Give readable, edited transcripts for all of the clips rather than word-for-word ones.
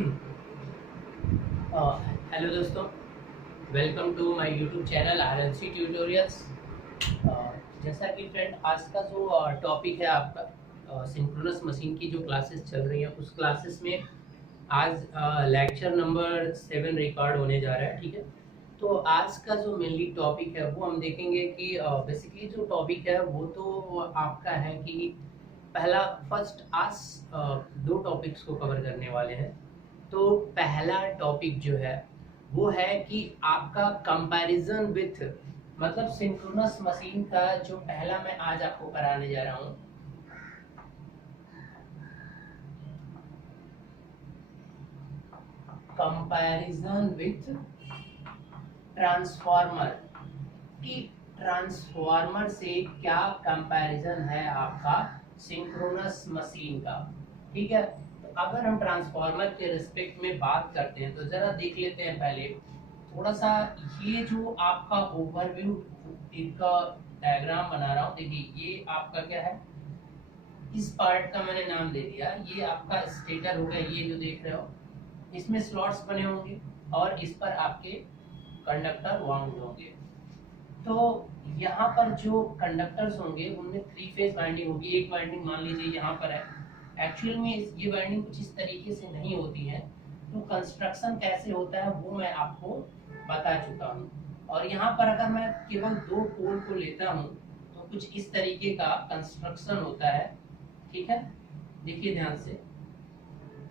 Hello दोस्तों, welcome to my YouTube channel RLC tutorials. जैसा कि फ्रेंड आज का जो टॉपिक है आपका सिंक्रोनस मशीन की जो क्लासेस चल रही हैं उस क्लासेस में आज लेक्चर नंबर 7 रिकॉर्ड होने जा रहा है। ठीक है, तो आज का जो मेनली टॉपिक है वो हम देखेंगे कि बेसिकली जो टॉपिक है वो तो आपका है कि पहला फर्स्ट आज दो टॉपिक्स को कवर करने वाले हैं। तो पहला टॉपिक जो है वो है कि आपका कंपैरिजन विथ मतलब सिंक्रोनस मशीन का जो पहला मैं आज आपको कराने जा रहा हूँ कंपैरिजन विथ ट्रांसफार्मर कि ट्रांसफार्मर से क्या कंपैरिजन है आपका सिंक्रोनस मशीन का। ठीक है, तो अगर हम ट्रांसफार्मर के रिस्पेक्ट में बात करते हैं तो जरा देख लेते हैं पहले थोड़ा सा। ये जो आपका ओवरव्यू एक डायग्राम बना रहा हूँ, देखिए ये आपका क्या है, इस पार्ट का मैंने नाम दे दिया, ये आपका स्टेटर हो गया। ये जो देख रहे हो इसमें स्लॉट्स बने होंगे और इस पर आपके कंडक्टर वाउंड होंगे। तो यहाँ पर जो कंडक्टर्स होंगे उनमें 3 फेज वाइंडिंग होगी। एक वाइंडिंग मान लीजिए यहाँ पर है, एक्चुअल में ये वाइंडिंग कुछ इस तरीके से नहीं होती है। तो कंस्ट्रक्शन कैसे होता है वो मैं आपको बता चुका हूँ। और यहाँ पर अगर मैं केवल 2 पोल को लेता हूँ तो कुछ इस तरीके का कंस्ट्रक्शन होता है। ठीक है, देखिए ध्यान से,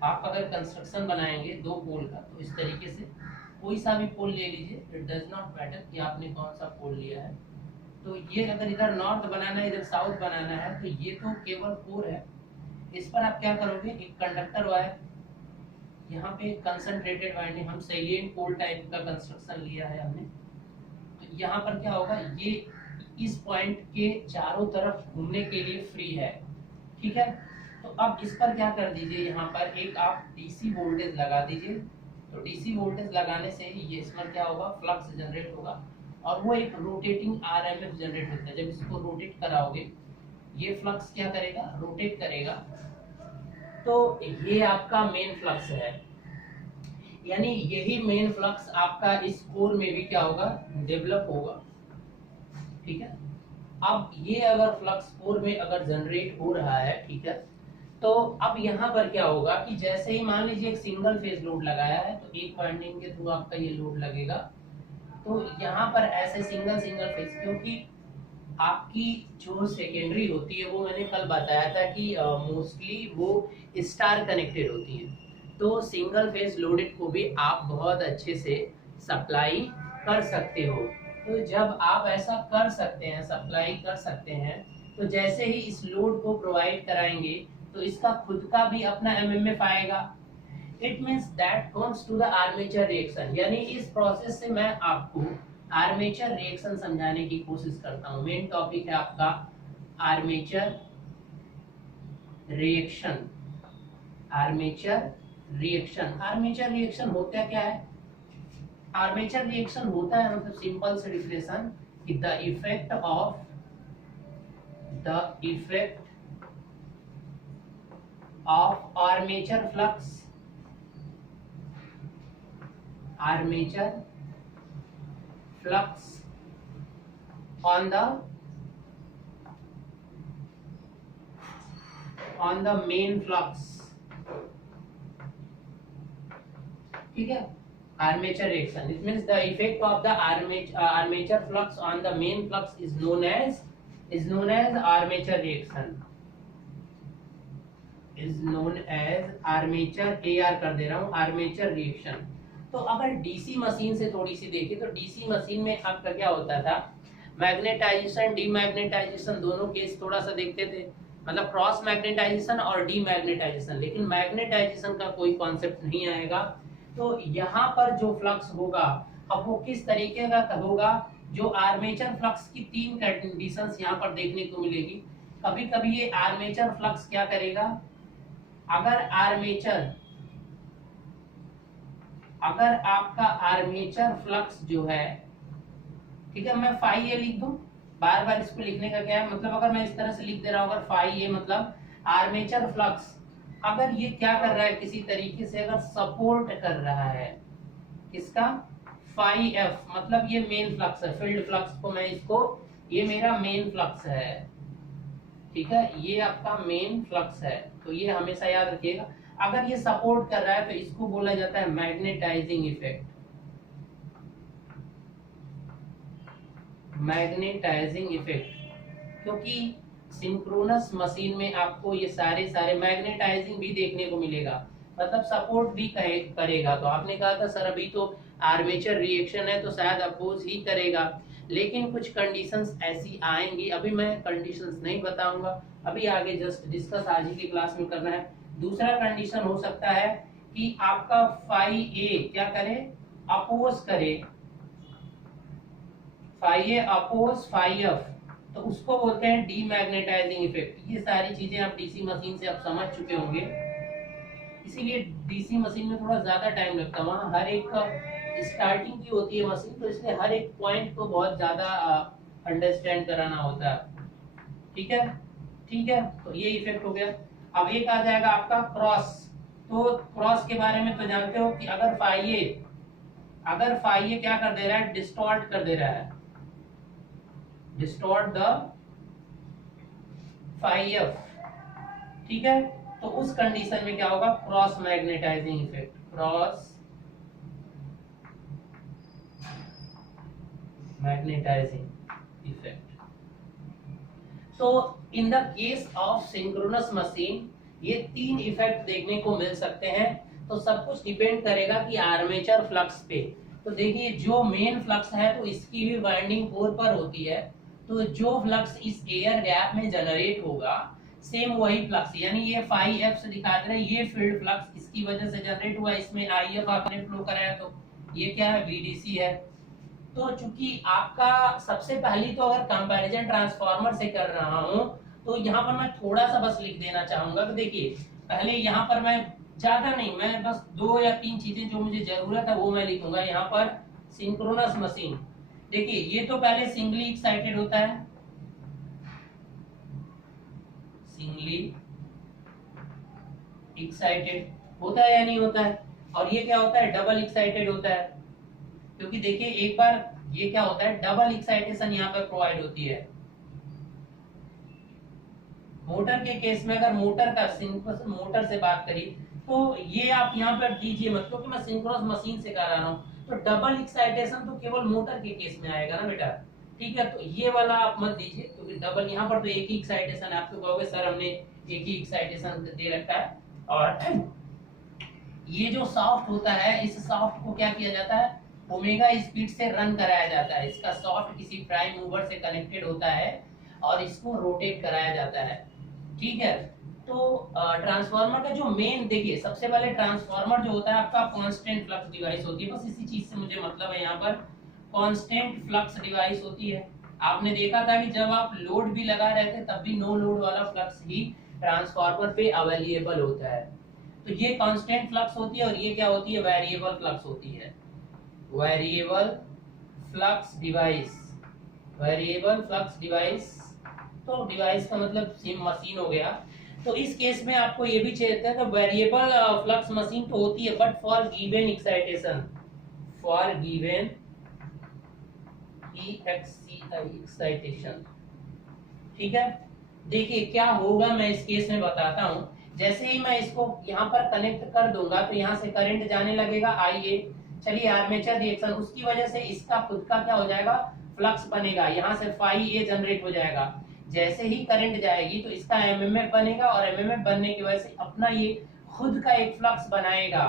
आप अगर कंस्ट्रक्शन बनाएंगे 2 पोल का तो इस तरीके से कोई सा भी पोल ले लीजिए, इट डज नॉट मैटर कि आपने कौन सा पोल लिया है। तो ये अगर इधर नॉर्थ बनाना है इधर साउथ बनाना है तो ये तो केवल 4 है। इस पर आप क्या करोगे, एक कंडक्टर वायर, यहाँ पे कंसंट्रेटेड वाइंडिंग, हम सैलिएंट पोल टाइप का कंस्ट्रक्शन लिया है हमने। तो यहाँ पर क्या होगा, ये इस पॉइंट के चारों तरफ घूमने के लिए फ्री है। ठीक है, तो अब इस पर क्या कर दीजिए, यहाँ पर एक आप डीसी वोल्टेज लगा दीजिए। तो डीसी वोल्टेज लगाने से ये इसमें क्या होगा, फ्लक्स जनरेट होगा और वो एक रोटेटिंग आरएमएफ जनरेट होता है। जब इसको रोटेट कराओगे ये फ्लक्स क्या करेगा, रोटेट करेगा। तो ये आपका मेन फ्लक्स है, यानी यही मेन फ्लक्स आपका इस कोर में भी क्या होगा, डेवलप होगा। ठीक है, अब ये अगर फ्लक्स कोर में अगर जनरेट हो रहा है, ठीक है, तो अब यहाँ पर क्या होगा कि जैसे ही मान लीजिए एक सिंगल फेज लोड लगाया है तो एक वाइंडिंग के थ्रू आपका ये लोड लगेगा। तो यहाँ पर ऐसे सिंगल फेज, क्योंकि आपकी जो सेकेंडरी होती है वो मैंने कल बताया था कि मोस्टली वो स्टार कनेक्टेड होती है। तो सिंगल फेज लोडेड को भी आप बहुत अच्छे से सप्लाई कर सकते हो। तो जब आप ऐसा कर सकते हैं, सप्लाई कर सकते हैं, तो जैसे ही इस लोड को प्रोवाइड कराएंगे तो इसका खुद का भी अपना एमएमएफ आएगा। It means that comes to the armature reaction. यानी इस प्रोसेस से मैं आपको आर्मेचर रिएक्शन समझाने की कोशिश करता हूं। मेन टॉपिक है आपका armature reaction. Armature reaction, armature reaction होता क्या है, आर्मेचर रिएक्शन होता है मतलब सिंपल से डिफिनेशन कि the effect of armature flux, armature flux on the main flux। ठीक है, armature reaction, it means the effect of the armature flux on the main flux is known as armature reaction, is known as armature, AR कर दे रहा हूँ, armature reaction। तो अगर DC machine से थोड़ी सी देखें तो डीसी मशीन में आपका क्या होता था, मैग्नेटाइजेशन डीमैग्नेटाइजेशन दोनों केस थोड़ा सा देखते थे, मतलब क्रॉस मैग्नेटाइजेशन और डीमैग्नेटाइजेशन, लेकिन मैग्नेटाइजेशन का कोई कॉन्सेप्ट नहीं आएगा। तो यहाँ पर जो फ्लक्स होगा अब वो किस तरीके का होगा, जो आर्मेचर फ्लक्स की 3 कंडीशंस यहाँ पर देखने को मिलेगी। कभी कभी ये आर्मेचर फ्लक्स क्या करेगा, अगर आपका आर्मेचर फ्लक्स जो है, ठीक है, मैं फाई ए लिख दूं, बार बार इसको लिखने का क्या है मतलब, अगर मैं इस तरह से लिख दे रहा हूं, अगर फाई ए मतलब आर्मेचर फ्लक्स अगर ये क्या कर रहा है, किसी तरीके से अगर सपोर्ट कर रहा है किसका, फाई एफ, मतलब ये मेन फ्लक्स है, फील्ड फ्लक्स को मैं इसको, ये मेरा मेन फ्लक्स है, ठीक है, ये आपका मेन फ्लक्स है, तो ये हमेशा याद रखिएगा। अगर ये सपोर्ट कर रहा है तो इसको बोला जाता है मैग्नेटाइजिंग इफेक्ट, मैग्नेटाइजिंग इफेक्ट, क्योंकि सिंक्रोनस मशीन में आपको ये सारे सारे मैग्नेटाइजिंग भी देखने को मिलेगा, मतलब सपोर्ट भी करेगा। तो आपने कहा था सर अभी तो आर्मेचर रिएक्शन है तो शायद अपोज ही करेगा, लेकिन कुछ कंडीशंस ऐसी आएंगी, अभी मैं कंडीशंस नहीं बताऊंगा, अभी आगे जस्ट डिस्कस आज ही की क्लास में करना है। दूसरा कंडीशन हो सकता है कि आपका फाई ए क्या करे, अपोज करे, फाई ए अपोज फाई एफ, तो उसको बोलते हैं डीमैग्नेटाइजिंग इफेक्ट। ये सारी चीजें आप डीसी मशीन से आप समझ चुके होंगे, इसीलिए डीसी मशीन में थोड़ा ज्यादा टाइम लगता है, वहाँ हर एक स्टार्टिंग की होती है मशीन, तो इसलिए हर एक पॉइंट को बहुत ज्यादा अंडरस्टैंड कराना होता है, ठीक है, ठीक है। तो ये इफेक्ट हो गया। अब एक आ जाएगा आपका क्रॉस, तो क्रॉस के बारे में तो जानते हो कि अगर फाई ए क्या कर दे रहा है, डिस्टॉर्ट कर दे रहा है, डिस्टॉर्ट द फाई एफ, ठीक है, तो उस कंडीशन में क्या होगा, cross magnetizing effect, cross magnetizing effect. तो in the case of synchronous machine ये तीन इफेक्ट देखने को मिल सकते हैं, तो सब कुछ डिपेंड करेगा कि आर्मेचर फ्लक्स पे। तो देखिए जो मेन फ्लक्स है तो इसकी भी वाइंडिंग कोर पर होती है, तो जो फ्लक्स इस एयर गैप में जनरेट होगा सेम वही फ्लक्स, यानी ये फाई एफ से दिखा रहे हैं, ये फील्ड फ्लक्स इसकी वजह से जनरेट हुआ, इसमें आई एफ आपने फ्लो कराया, तो ये क्या है, वीडीसी है। तो चूंकि आपका सबसे पहली तो अगर कंपैरिजन ट्रांसफार्मर से कर रहा हूं, तो यहाँ पर मैं थोड़ा सा बस लिख देना चाहूंगा कि देखिए पहले यहाँ पर मैं ज्यादा नहीं, मैं बस 2 या 3 चीजें जो मुझे जरूरत है वो मैं लिखूंगा। यहाँ पर सिंक्रोनस मशीन, देखिए ये तो पहले सिंगली एक्साइटेड होता है, सिंगली एक्साइटेड होता है या नहीं होता है, और ये क्या होता है, डबल एक्साइटेड होता है, क्योंकि देखिए एक बार ये क्या होता है, डबल एक्साइटेशन यहाँ पर प्रोवाइड होती है। मोटर के केस में अगर मोटर का सिंक्रोनस मोटर से बात करी तो ये आप यहाँ पर दीजिए मत, क्योंकि मैं सिंक्रोनस मशीन से करा रहा हूँ, तो डबल एक्साइटेशन तो केवल मोटर के केस में आएगा ना बेटा, ठीक है, तो ये वाला आप मत दीजिए, क्योंकि डबल यहाँ पर तो एक ही एक्साइटेशन है, आपको कहोगे सर हमने एक ही एक्साइटेशन दे रखा है। और ये जो सॉफ्ट होता है, इस सॉफ्ट को क्या किया जाता है, ओमेगा स्पीड से रन कराया जाता है, इसका सॉफ्ट किसी प्राइम मूवर से कनेक्टेड होता है और इसको रोटेट कराया जाता है, ठीक है। तो ट्रांसफार्मर का जो मेन, देखिए सबसे पहले ट्रांसफार्मर जो होता है आपका कांस्टेंट फ्लक्स डिवाइस होती है, बस इसी चीज से मुझे मतलब है, यहाँ पर कांस्टेंट फ्लक्स डिवाइस होती है। आपने देखा था कि जब आप लोड भी लगा रहे थे तब भी नो लोड वाला फ्लक्स ही ट्रांसफार्मर पे अवेलेबल होता है, तो ये कांस्टेंट फ्लक्स होती है, और ये क्या होती है, वेरिएबल फ्लक्स होती है, variable flux device, variable flux device. तो डिवाइस का मतलब सिम मशीन हो गया। तो इस केस में आपको ये भी चाहिए था कि वेरिएबल फ्लक्स मशीन तो होती है, but for given excitation, for given excitation, ठीक है। देखिए क्या होगा, मैं इस केस में बताता हूं। जैसे ही मैं इसको यहाँ पर कनेक्ट कर दूंगा तो यहाँ से करंट जाने लगेगा IA, चलिए आर्मेचर रिएक्शन, उसकी वजह से इसका खुद का क्या हो जाएगा, फ्लक्स बनेगा, यहाँ से फाई ए जनरेट हो जाएगा। जैसे ही करंट जाएगी तो इसका एमएमएफ बनेगा, और एमएमएफ बनने की वजह से अपना ये खुद का एक फ्लक्स बनाएगा।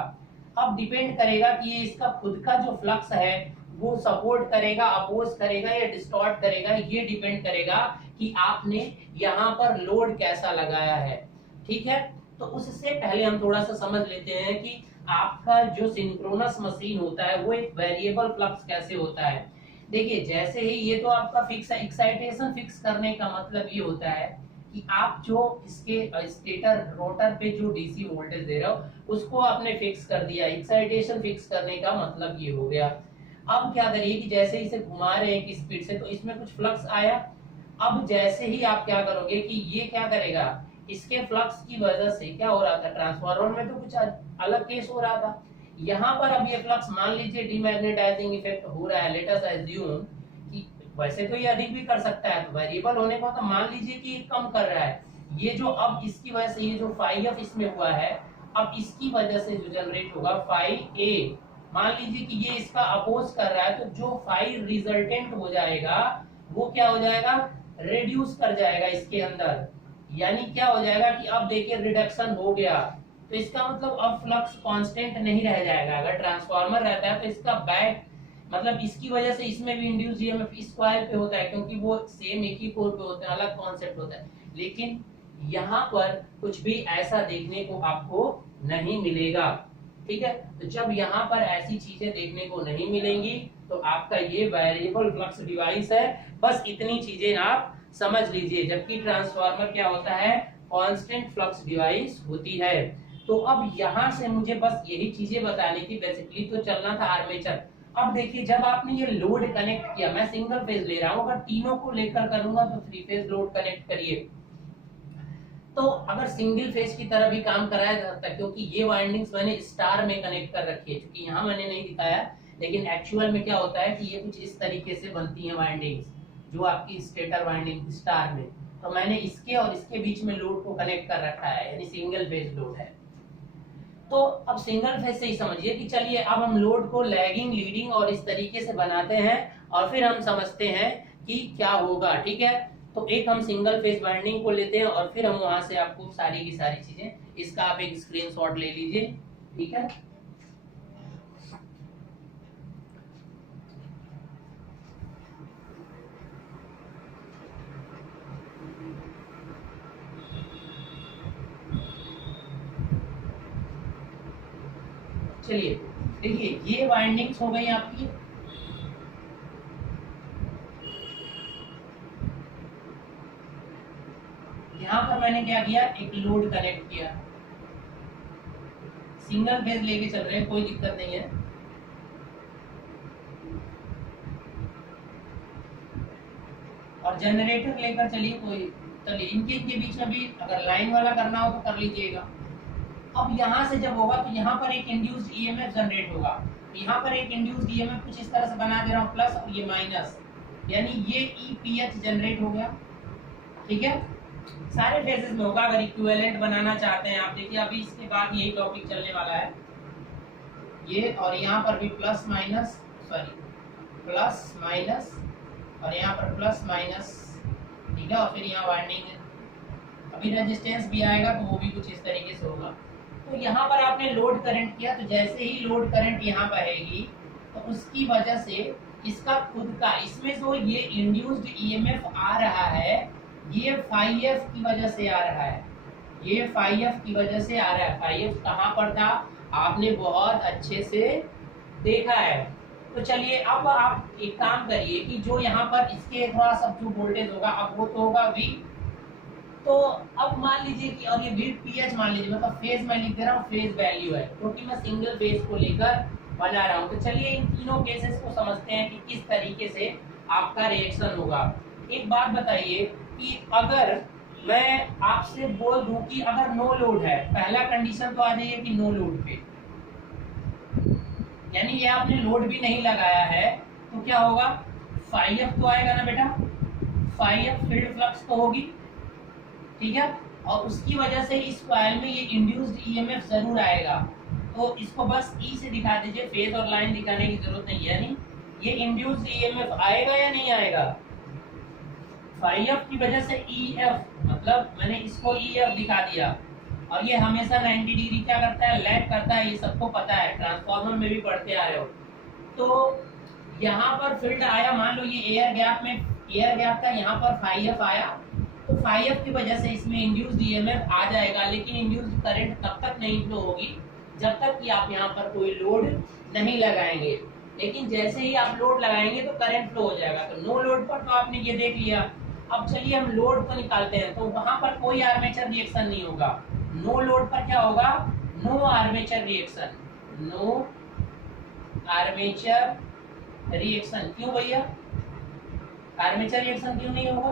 अब डिपेंड करेगा कि ये इसका खुद का जो फ्लक्स है वो सपोर्ट करेगा, अपोज करेगा या डिस्टॉर्ट करेगा, ये डिपेंड करेगा कि आपने यहाँ पर लोड कैसा लगाया है, ठीक है। तो उससे पहले हम थोड़ा सा समझ लेते हैं कि आपका जो सिंक्रोनस मशीन होता है वो एक वेरिएबल फ्लक्स कैसे होता है। देखिए जैसे ही ये तो आपका फिक्स एक्साइटेशन फिक्स करने का मतलब ये होता है कि आप जो इसके स्टेटर रोटर पे जो डीसी वोल्टेज दे रहे हो उसको आपने फिक्स कर दिया, एक्साइटेशन फिक्स करने का मतलब ये हो गया। अब क्या करिए कि जैसे इसे घुमा रहे हैं कि स्पीड से, तो इसमें कुछ फ्लक्स आया, अब जैसे ही आप क्या करोगे कि ये क्या करेगा, इसके फ्लक्स की वजह से क्या हो रहा था, ट्रांसफार्मर में तो कुछ अलग केस हो रहा था, यहाँ पर अब ये फ्लक्स मान लीजिए डीमैग्नेटाइजिंग इफेक्ट हो रहा है, लेट अस अज्यूम कि वैसे तो ये अधिक भी कर सकता है, तो वेरिएबल होने का तो मान लीजिए कि ये कम कर रहा है, ये जो अब इसकी वजह से ये जो फाई एफ इसमें हुआ है, अब इसकी वजह से जो जनरेट होगा फाई ए, मान लीजिए कि ये इसका अपोज कर रहा है, तो जो फाई रिजल्टेंट हो जाएगा वो क्या हो जाएगा, रिड्यूस कर जाएगा इसके अंदर, यानी क्या हो जाएगा कि अब देखिए रिडक्शन हो गया, तो इसका मतलब अब फ्लक्स कांस्टेंट नहीं रह जाएगा। अगर ट्रांसफार्मर रहता है तो इसका बैक मतलब इसकी वजह से इसमें भी इंड्यूस ईएमएफ स्क्वायर पे होता है, क्योंकि वो सेम एक ही पोल पे होते हैं, अलग कॉन्सेप्ट होता है, लेकिन यहाँ पर कुछ भी ऐसा देखने को आपको नहीं मिलेगा। ठीक है, तो जब यहाँ पर ऐसी चीजें देखने को नहीं मिलेंगी तो आपका ये वेरिएबल फ्लक्स डिवाइस है, बस इतनी चीजें आप समझ लीजिए, जबकि ट्रांसफार्मर क्या होता है, कांस्टेंट फ्लक्स डिवाइस होती है। तो अब यहाँ से मुझे बस यही चीजें बताने की, बेसिकली तो चलना था आर्मेचर। अब देखिए जब आपने ये लोड कनेक्ट किया, मैं सिंगल फेज ले रहा हूँ, अगर तीनों को लेकर करूंगा तो 3 फेज लोड कनेक्ट करिए, तो अगर सिंगल फेज की तरह भी काम कराया जा सकता है, क्योंकि ये वाइंडिंग्स मैंने स्टार में कनेक्ट कर रखी है, क्योंकि यहाँ मैंने नहीं दिखाया, लेकिन एक्चुअल में क्या होता है कि ये कुछ इस तरीके से बनती है वाइंडिंग्स, जो आपकी स्टेटर वाइंडिंग स्टार में, तो मैंने इसके और इसके बीच में लोड को कनेक्ट कर रखा है, यानी सिंगल फेज लोड है। तो अब सिंगल फेज से ही समझिए कि चलिए अब हम लोड को लैगिंग, लीडिंग और इस तरीके से बनाते हैं, और फिर हम समझते हैं कि क्या होगा। ठीक है, तो एक हम सिंगल फेज वाइंडिंग को लेते हैं और फिर हम वहां से आपको सारी की सारी चीजें, इसका आप एक स्क्रीनशॉट ले लीजिए। ठीक है, चलिए देखिए ये वाइंडिंग्स हो गई आपकी, यहाँ पर मैंने क्या किया, एक लोड कनेक्ट किया, सिंगल फेज लेके चल रहे हैं, कोई दिक्कत नहीं है। और जनरेटर लेकर चलिए, चलिए इनके बीच में भी अगर लाइन वाला करना हो तो कर लीजिएगा। अब यहाँ से जब होगा तो यहाँ पर एक इंड्यूस्ड ईएमएफ जनरेट होगा, यहाँ पर एक इंड्यूस्ड ईएमएफ कुछ इस तरह से बना दे रहा हूँ, प्लस और ये माइनस, यानी ये ईपीएच जनरेट हो गया। ठीक है, सारे फेजेस में होगा। अगर इक्विवेलेंट बनाना चाहते हैं आप, देखिए अभी इसके बाद यही टॉपिक चलने वाला है, ये और यहाँ पर भी plus minus, sorry plus minus, और यहाँ पर प्लस माइनस। ठीक है, और फिर यहाँ वाइंडिंग है, अभी रेजिस्टेंस भी आएगा तो वो भी कुछ इस तरीके से होगा। तो यहाँ पर आपने लोड करंट किया, तो जैसे ही लोड करंट यहाँ बहेगी तो उसकी वजह से इसका खुद का, इसमें जो ये इंड्यूस्ड ईएमएफ आ रहा है, ये फाई एफ की वजह से आ रहा है, ये फाई एफ की वजह से आ रहा है। फाई एफ कहाँ पर था, आपने बहुत अच्छे से देखा है। तो चलिए अब आप एक काम करिए कि जो यहाँ पर इसके थोड़ा सा जो वोल्टेज होगा, अब वो तो होगा V, तो अब मान लीजिए कि, और ये वी पीएच मान लीजिए, मतलब फेज मैं लिख दे रहा हूँ, फेज वैल्यू है, क्योंकि मैं सिंगल फेज को लेकर बना रहा हूँ। तो चलिए इन तीनों केसेस को समझते हैं कि किस तरीके से आपका रिएक्शन होगा। एक बात बताइए कि अगर मैं आपसे बोल दूं कि अगर नो लोड है, पहला कंडीशन तो आ जाइए कि नो लोड पे, यानी ये आपने लोड भी नहीं लगाया है, तो क्या होगा, फाई एफ तो आएगा ना बेटा, फाई एफ फील्ड फ्लक्स तो होगी। ठीक है, और उसकी वजह से इस कॉइल में ये इंड्यूस्ड ईएमएफ जरूर आएगा, तो इसको बस ई से दिखा दीजिए, फेज और लाइन दिखाने की जरूरत नहीं है। यानी ये इंड्यूस्ड ईएमएफ आएगा या नहीं आएगा, फाई एफ की वजह से ईएफ, मतलब मैंने इसको ईएफ दिखा दिया, और ये हमेशा 90 डिग्री क्या करता है, लैग करता है, ये सबको पता है, ट्रांसफार्मर में भी पढ़ते आ रहे हो। तो यहाँ पर फील्ड आया, मान लो ये एयर गैप में, एयर गैप का यहाँ पर फाई एफ आया, तो फाई एफ की वजह से इसमें इंड्यूस्ड ईएमएफ आ जाएगा, लेकिन इंड्यूस्ड करंट तब तक नहीं फ्लो होगी जब तक कि आप यहाँ पर कोई लोड नहीं लगाएंगे। लेकिन जैसे ही आप लोड लगाएंगे तो करंट फ्लो हो जाएगा। तो नो लोड पर तो आपने ये देख लिया। अब चलिए हम लोड को निकालते हैं, तो वहां पर कोई आर्मेचर रिएक्शन नहीं होगा। नो लोड पर क्या होगा, no armature reaction, no armature reaction. क्यों भैया आर्मेचर रिएक्शन क्यों नहीं होगा,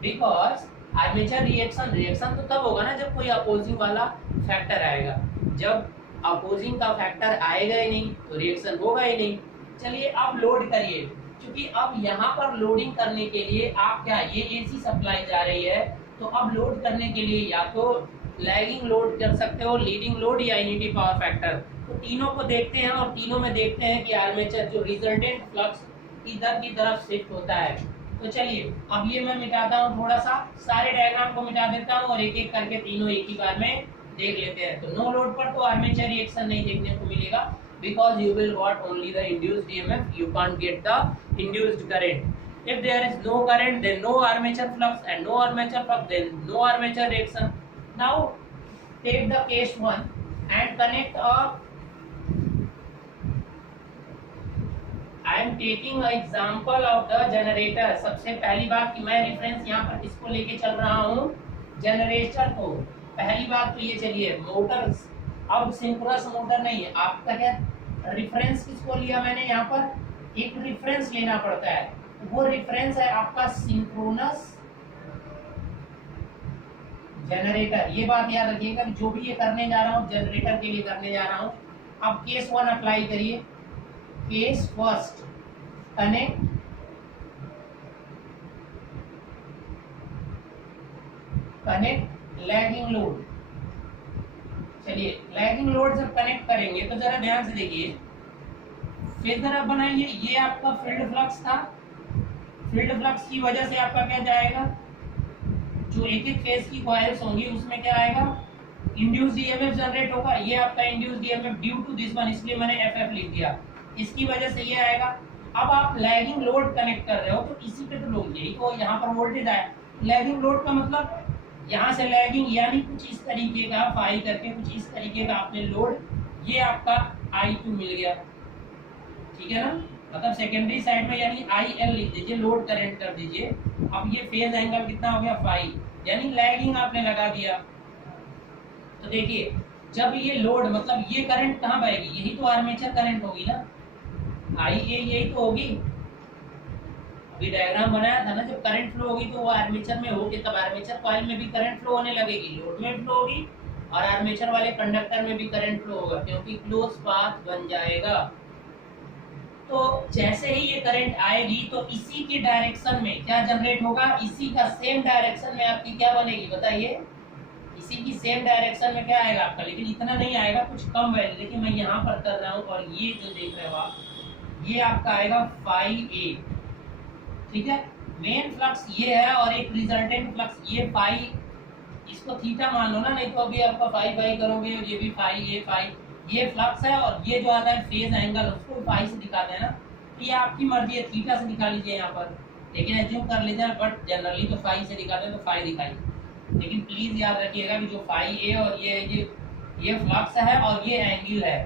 बिकॉज आर्मेचर रिएक्शन, रिएक्शन तो तब होगा ना जब कोई अपोजिंग वाला फैक्टर आएगा। जब अपोजिंग का फैक्टर आएगा ही नहीं तो रिएक्शन होगा ही नहीं। चलिए अब लोड करिए, क्योंकि अब यहाँ पर लोडिंग करने के लिए आप क्या, ये एसी सप्लाई जा रही है, तो अब लोड करने के लिए या तो लैगिंग लोड कर सकते हो, लीडिंग लोड या यूनिटी पावर फैक्टर। तो तीनों को देखते हैं और तीनों में देखते हैं कि आर्मेचर जो रिजल्टेंट फ्लक्स इधर की तरफ शिफ्ट होता है। तो चलिए अब ये मैं मिटाता हूँ, थोड़ा सा सारे डायग्राम को मिटा देता हूँ और एक एक करके तीनों एक ही बार में देख लेते हैं। तो नो लोड पर तो आर्मेचर रिएक्शन नहीं देखने को मिलेगा, because you will got only the induced EMF, you can't get the induced current. If there is no current, then no armature flux, and no armature flux, then no armature reaction. Now take the case 1 and connect a, I am taking an example of the generator. सबसे पहली बात कि मैं reference यहाँ पर किसको लेके चल रहा हूँ, जनरेटर को। पहली बात तो ये, चलिए मोटर, अब सिंक्रोनस मोटर नहीं है आपका, क्या रेफरेंस किसको लिया मैंने, यहाँ पर एक रेफरेंस लेना पड़ता है, वो रेफरेंस है आपका सिंक्रोनस जनरेटर। ये बात याद रखिएगा, जो भी ये करने जा रहा हूँ जनरेटर के लिए करने जा रहा हूँ। अब केस 1 अप्लाई करिए। Case first, connect lagging load. चलिए लैगिंग लोड जब कनेक्ट करेंगे तो जरा ध्यान से देखिए, फेजर आप बनाइए। ये आपका फील्ड फ्लक्स था, फील्ड फ्लक्स की वजह से आपका क्या जाएगा, जो एक एक फेज की कॉइल्स होंगी उसमें क्या आएगा, इंड्यूस्ड ईएमएफ जनरेट होगा। ये आपका induced EMF due to this one, इसलिए मैंने एफएफ लिख दिया, इसकी वजह से ये आएगा। अब आप लैगिंग लोड कनेक्ट कर रहे हो तो इसी पे तो लोग, यही तो यहाँ पर वोल्टेज आया। लैगिंग लोड का मतलब यहाँ से लैगिंग यानी कुछ इस तरीके का फाई करके कुछ इस तरीके का आपने लोड, ये आपका I2 मिल गया, ठीक है ना। मतलब सेकेंडरी साइड में यानी IL लिख दीजिए, लोड करंट कर दीजिए। अब ये फेज एंगल कितना हो गया, फाई, यानी लैगिंग आपने लगा दिया। तो देखिए जब ये लोड, मतलब ये करंट कहाँ बहेगी, यही तो आर्मेचर करंट होगी ना, IA यही तो होगी। अभी डायग्राम बनाया था ना, जब करंट फ्लो होगी तो वो आर्मेचर में होगी, तब आर्मेचर कॉइल में भी करंट फ्लो होने लगेगी, लोड में फ्लो होगी और आर्मेचर वाले कंडक्टर में भी करंट फ्लो होगा, क्योंकि क्लोज पाथ बन जाएगा। तो जैसे ही ये करंट आएगी तो इसी की डायरेक्शन में क्या जनरेट होगा, इसी का सेम डायरेक्शन में आपकी क्या बनेगी बताइए, इसी की सेम डायरेक्शन में क्या आएगा आपका, लेकिन इतना नहीं आएगा, कुछ कम वैल्यू। देखिए मैं यहाँ पर कर रहा हूँ और ये जो देख रहे हो आप, ये आपका आएगा फाई ए, ठीक है। मेन फ्लक्स ये है और एक रिजल्टेंट फ्लक्स ये फाई, इसको थीटा मान लो ना, नहीं तो अभी आपका फाई फाई करोगे और ये भी फाई, ये फाई, ये फ्लक्स है और ये जो आता है फेज एंगल उसको फाई से दिखाते हैं ना, तो ये आपकी मर्जी है, थीटा से दिखा लीजिए यहाँ पर, लेकिन एज्यूम कर लीजिए, बट जनरली तो फाई से दिखाते हैं तो फाई दिखाइए। लेकिन प्लीज याद रखिएगा कि जो फाई ए और ये फ्लक्स है और ये एंगल है,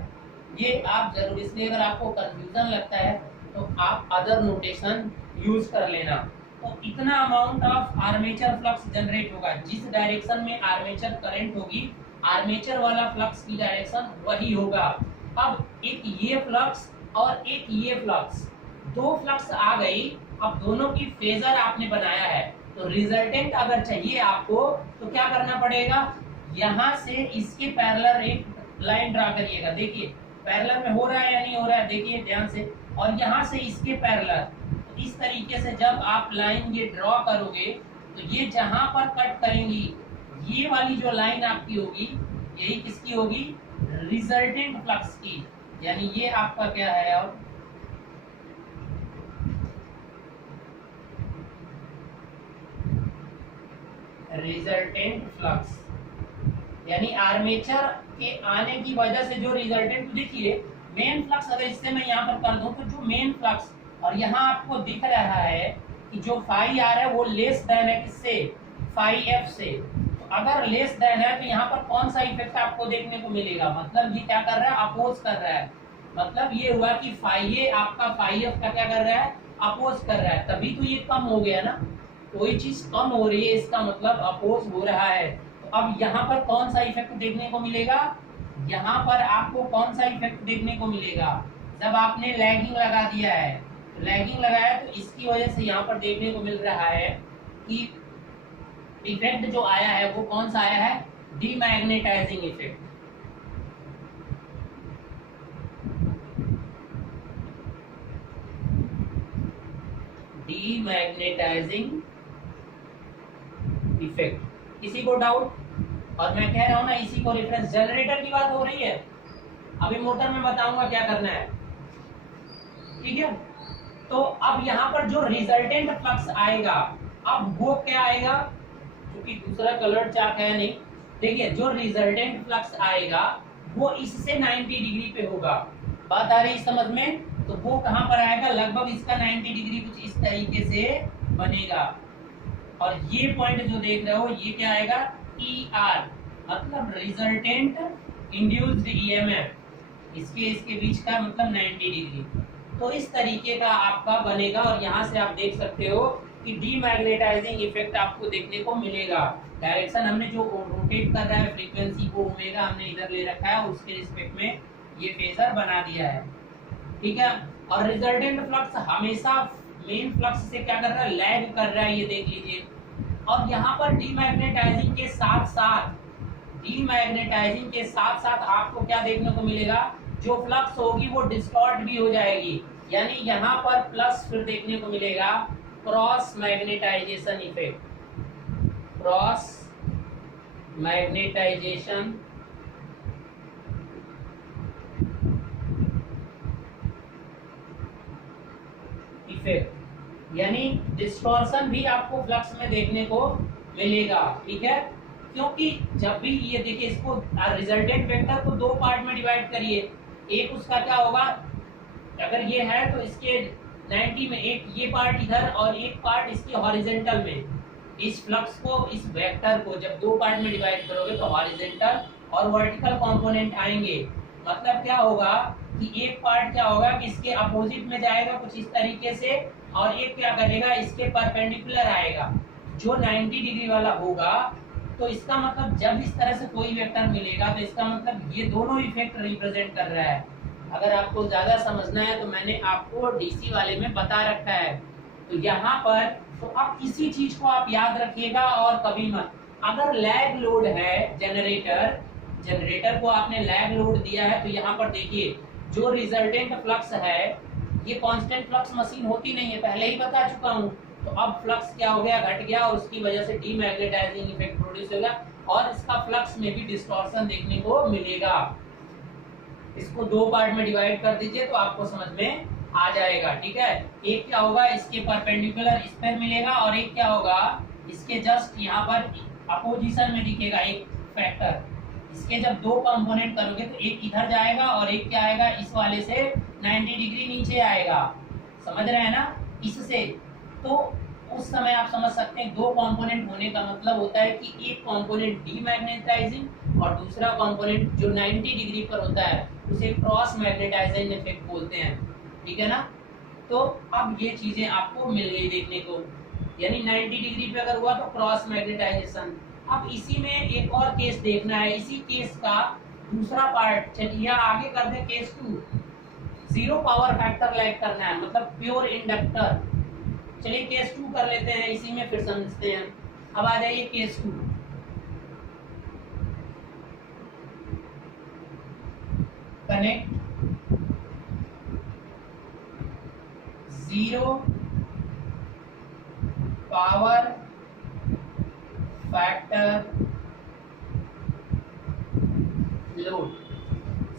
ये आप जरूर, इसलिए अगर आपको कंफ्यूजन लगता है तो आप अदर नोटेशन यूज कर लेना। तो इतना amount of armature flux generate होगा, जिस डायरेक्शन में आर्मेचर करंट होगी, आर्मेचर वाला फ्लक्स की डायरेक्शन वही होगा। अब एक ये फ्लक्स और एक ये फ्लक्स, दो फ्लक्स आ गई, अब दोनों की फेजर आपने बनाया है, तो रिजल्टेंट अगर चाहिए आपको तो क्या करना पड़ेगा, यहाँ से इसके पैरेलल एक लाइन ड्रा करिएगा। देखिए पैरेलल में हो रहा है या नहीं हो रहा है, देखिए ध्यान से, और यहाँ से इसके पैरेलल, तो इस तरीके से जब आप लाइन ये ड्रॉ करोगे तो ये जहां पर कट करेंगी, ये वाली जो लाइन आपकी होगी, यही किसकी होगी, रिजल्टेंट फ्लक्स की, यानी ये आपका क्या है, और रिजल्टेंट फ्लक्स, यानी आर्मेचर के आने की वजह से जो रिजल्टेंट, देखिए मेन फ्लक्स अगर इससे मैं यहाँ पर कर दूं तो जो मेन फ्लक्स, और यहाँ आपको दिख रहा है कि जो फाई आर है वो लेस देन है किससे, फाई एफ से। तो अगर लेस देन है तो यहाँ पर कौन सा इफेक्ट आपको देखने को मिलेगा, मतलब ये क्या कर रहा है, अपोज कर रहा है। मतलब ये हुआ कि फाई ए आपका फाई एफ का क्या कर रहा है, अपोज कर रहा है, तभी तो ये कम हो गया ना। कोई चीज कम हो रही है इसका मतलब अपोज हो रहा है। तो अब यहाँ पर कौन सा इफेक्ट देखने को मिलेगा, यहाँ पर आपको कौन सा इफेक्ट देखने को मिलेगा, जब आपने लैगिंग लगा दिया है, लैगिंग लगाया तो इसकी वजह से यहाँ पर देखने को मिल रहा है कि इफेक्ट जो आया है वो कौन सा आया है? Demagnetising effect. Demagnetising effect. किसी को डाउट? और मैं कह रहा हूं ना, इसी को रेफरेंस, जनरेटर की बात हो रही है, अभी मोटर में बताऊंगा क्या करना है, ठीक है। तो अब यहाँ पर जो रिजल्टेंट फ्लक्स आएगा, अब वो क्या आएगा, क्योंकि दूसरा कलर चाक है नहीं, देखिए जो रिजल्टेंट फ्लक्स आएगा वो इससे 90 डिग्री पे होगा। बात आ रही समझ में? तो वो कहां पर आएगा, लगभग इसका 90 डिग्री कुछ इस तरीके से बनेगा। और ये पॉइंट जो देख रहे हो ये क्या आएगा, ER, मतलब रिजल्टेंट इंड्यूस्ड ईएमएफ, इसके बीच का मतलब 90 डिग्री। तो इस तरीके का आपका बनेगा। और यहाँ से आप देख सकते हो कि डीमैग्नेटाइजिंग इफेक्ट आपको देखने को मिलेगा। डायरेक्शन हमने जो रोटेट कर रहा है, फ्रीक्वेंसी को ओमेगा हमने इधर ले रखा है, उसके रिस्पेक्ट में ये फेजर बना दिया है, ठीक है। और रिजल्टेंट फ्लक्स हमेशा मेन फ्लक्स से क्या कर रहा है, लैग कर रहा है, ये देख लीजिए। और यहाँ पर डीमैग्नेटाइजिंग के साथ साथ आपको क्या देखने को मिलेगा, जो फ्लक्स होगी वो डिस्टॉर्ट भी हो जाएगी। यानी यहाँ पर प्लस फिर देखने को मिलेगा cross magnetization effect, cross magnetization effect, यानी डिस्टॉर्शन भी आपको फ्लक्स में देखने को मिलेगा, ठीक है। क्योंकि जब भी ये देखिए, इसको रिजल्टेंट वेक्टर को दो पार्ट में डिवाइड करिए, एक उसका क्या होगा, अगर ये है तो इसके 90 में एक ये पार्ट इधर और एक पार्ट इसके हॉरिजेंटल में। इस फ्लक्स को, इस वेक्टर को जब दो पार्ट में डिवाइड करोगे तो हॉरिजेंटल और वर्टिकल कंपोनेंट आएंगे। मतलब क्या होगा कि एक पार्ट क्या होगा कि इसके अपोजिट में जाएगा कुछ इस तरीके से, और एक क्या करेगा, इसके परपेंडिकुलर आएगा जो 90 डिग्री वाला होगा। तो इसका मतलब जब इस तरह से कोई वेक्टर मिलेगा तो इसका मतलब ये दोनों इफेक्ट रिप्रेजेंट कर रहा है। अगर आपको ज्यादा समझना है तो मैंने आपको डीसी वाले में बता रखा है। तो यहाँ पर तो अब इसी चीज को आप याद रखिएगा और कभी मत, अगर लैग लोड है जनरेटर को आपने लैग लोड दिया है, तो यहाँ पर देखिए जो रिजल्टेंट फ्लक्स है, ये कांस्टेंट फ्लक्स मशीन होती नहीं है, पहले ही बता चुका हूँ। तो अब फ्लक्स क्या हो गया, घट गया, और उसकी वजह से डीमैग्नेटाइजिंग इफेक्ट प्रोड्यूस होगा और इसका फ्लक्स में भी डिस्टॉर्शन देखने को मिलेगा। इसको दो पार्ट में डिवाइड कर दीजिए तो आपको समझ में आ जाएगा, ठीक है। एक क्या होगा, इसके परपेंडिकुलर इस पर मिलेगा, और एक क्या होगा, इसके जस्ट यहाँ पर अपोजिशन में दिखेगा एक फैक्टर। इसके जब दो कंपोनेंट करोगे तो एक इधर जाएगा और एक क्या आएगा, इस वाले से 90 डिग्री नीचे आएगा, समझ रहे हैं ना, इससे। तो उस समय आप समझ सकते हैं दो कंपोनेंट होने का मतलब होता है कि एक कंपोनेंट डीमैग्नेटाइजिंग और दूसरा कंपोनेंट जो 90 डिग्री पर होता है उसे क्रॉस मैग्नेटाइजिंग इफेक्ट बोलते हैं, ठीक है ना। तो अब ये चीजें आपको मिल गई देखने को, यानी 90 डिग्री पे अगर हुआ तो क्रॉस मैग्नेटाइजेशन। अब इसी में एक और केस देखना है, इसी केस का दूसरा पार्ट, चलिए आगे कर दे case 2। Zero power factor lag करना है, मतलब प्योर इंडक्टर। चलिए केस 2 कर लेते हैं, इसी में फिर समझते हैं। अब आ जाइए case 2। Connect zero power factor load.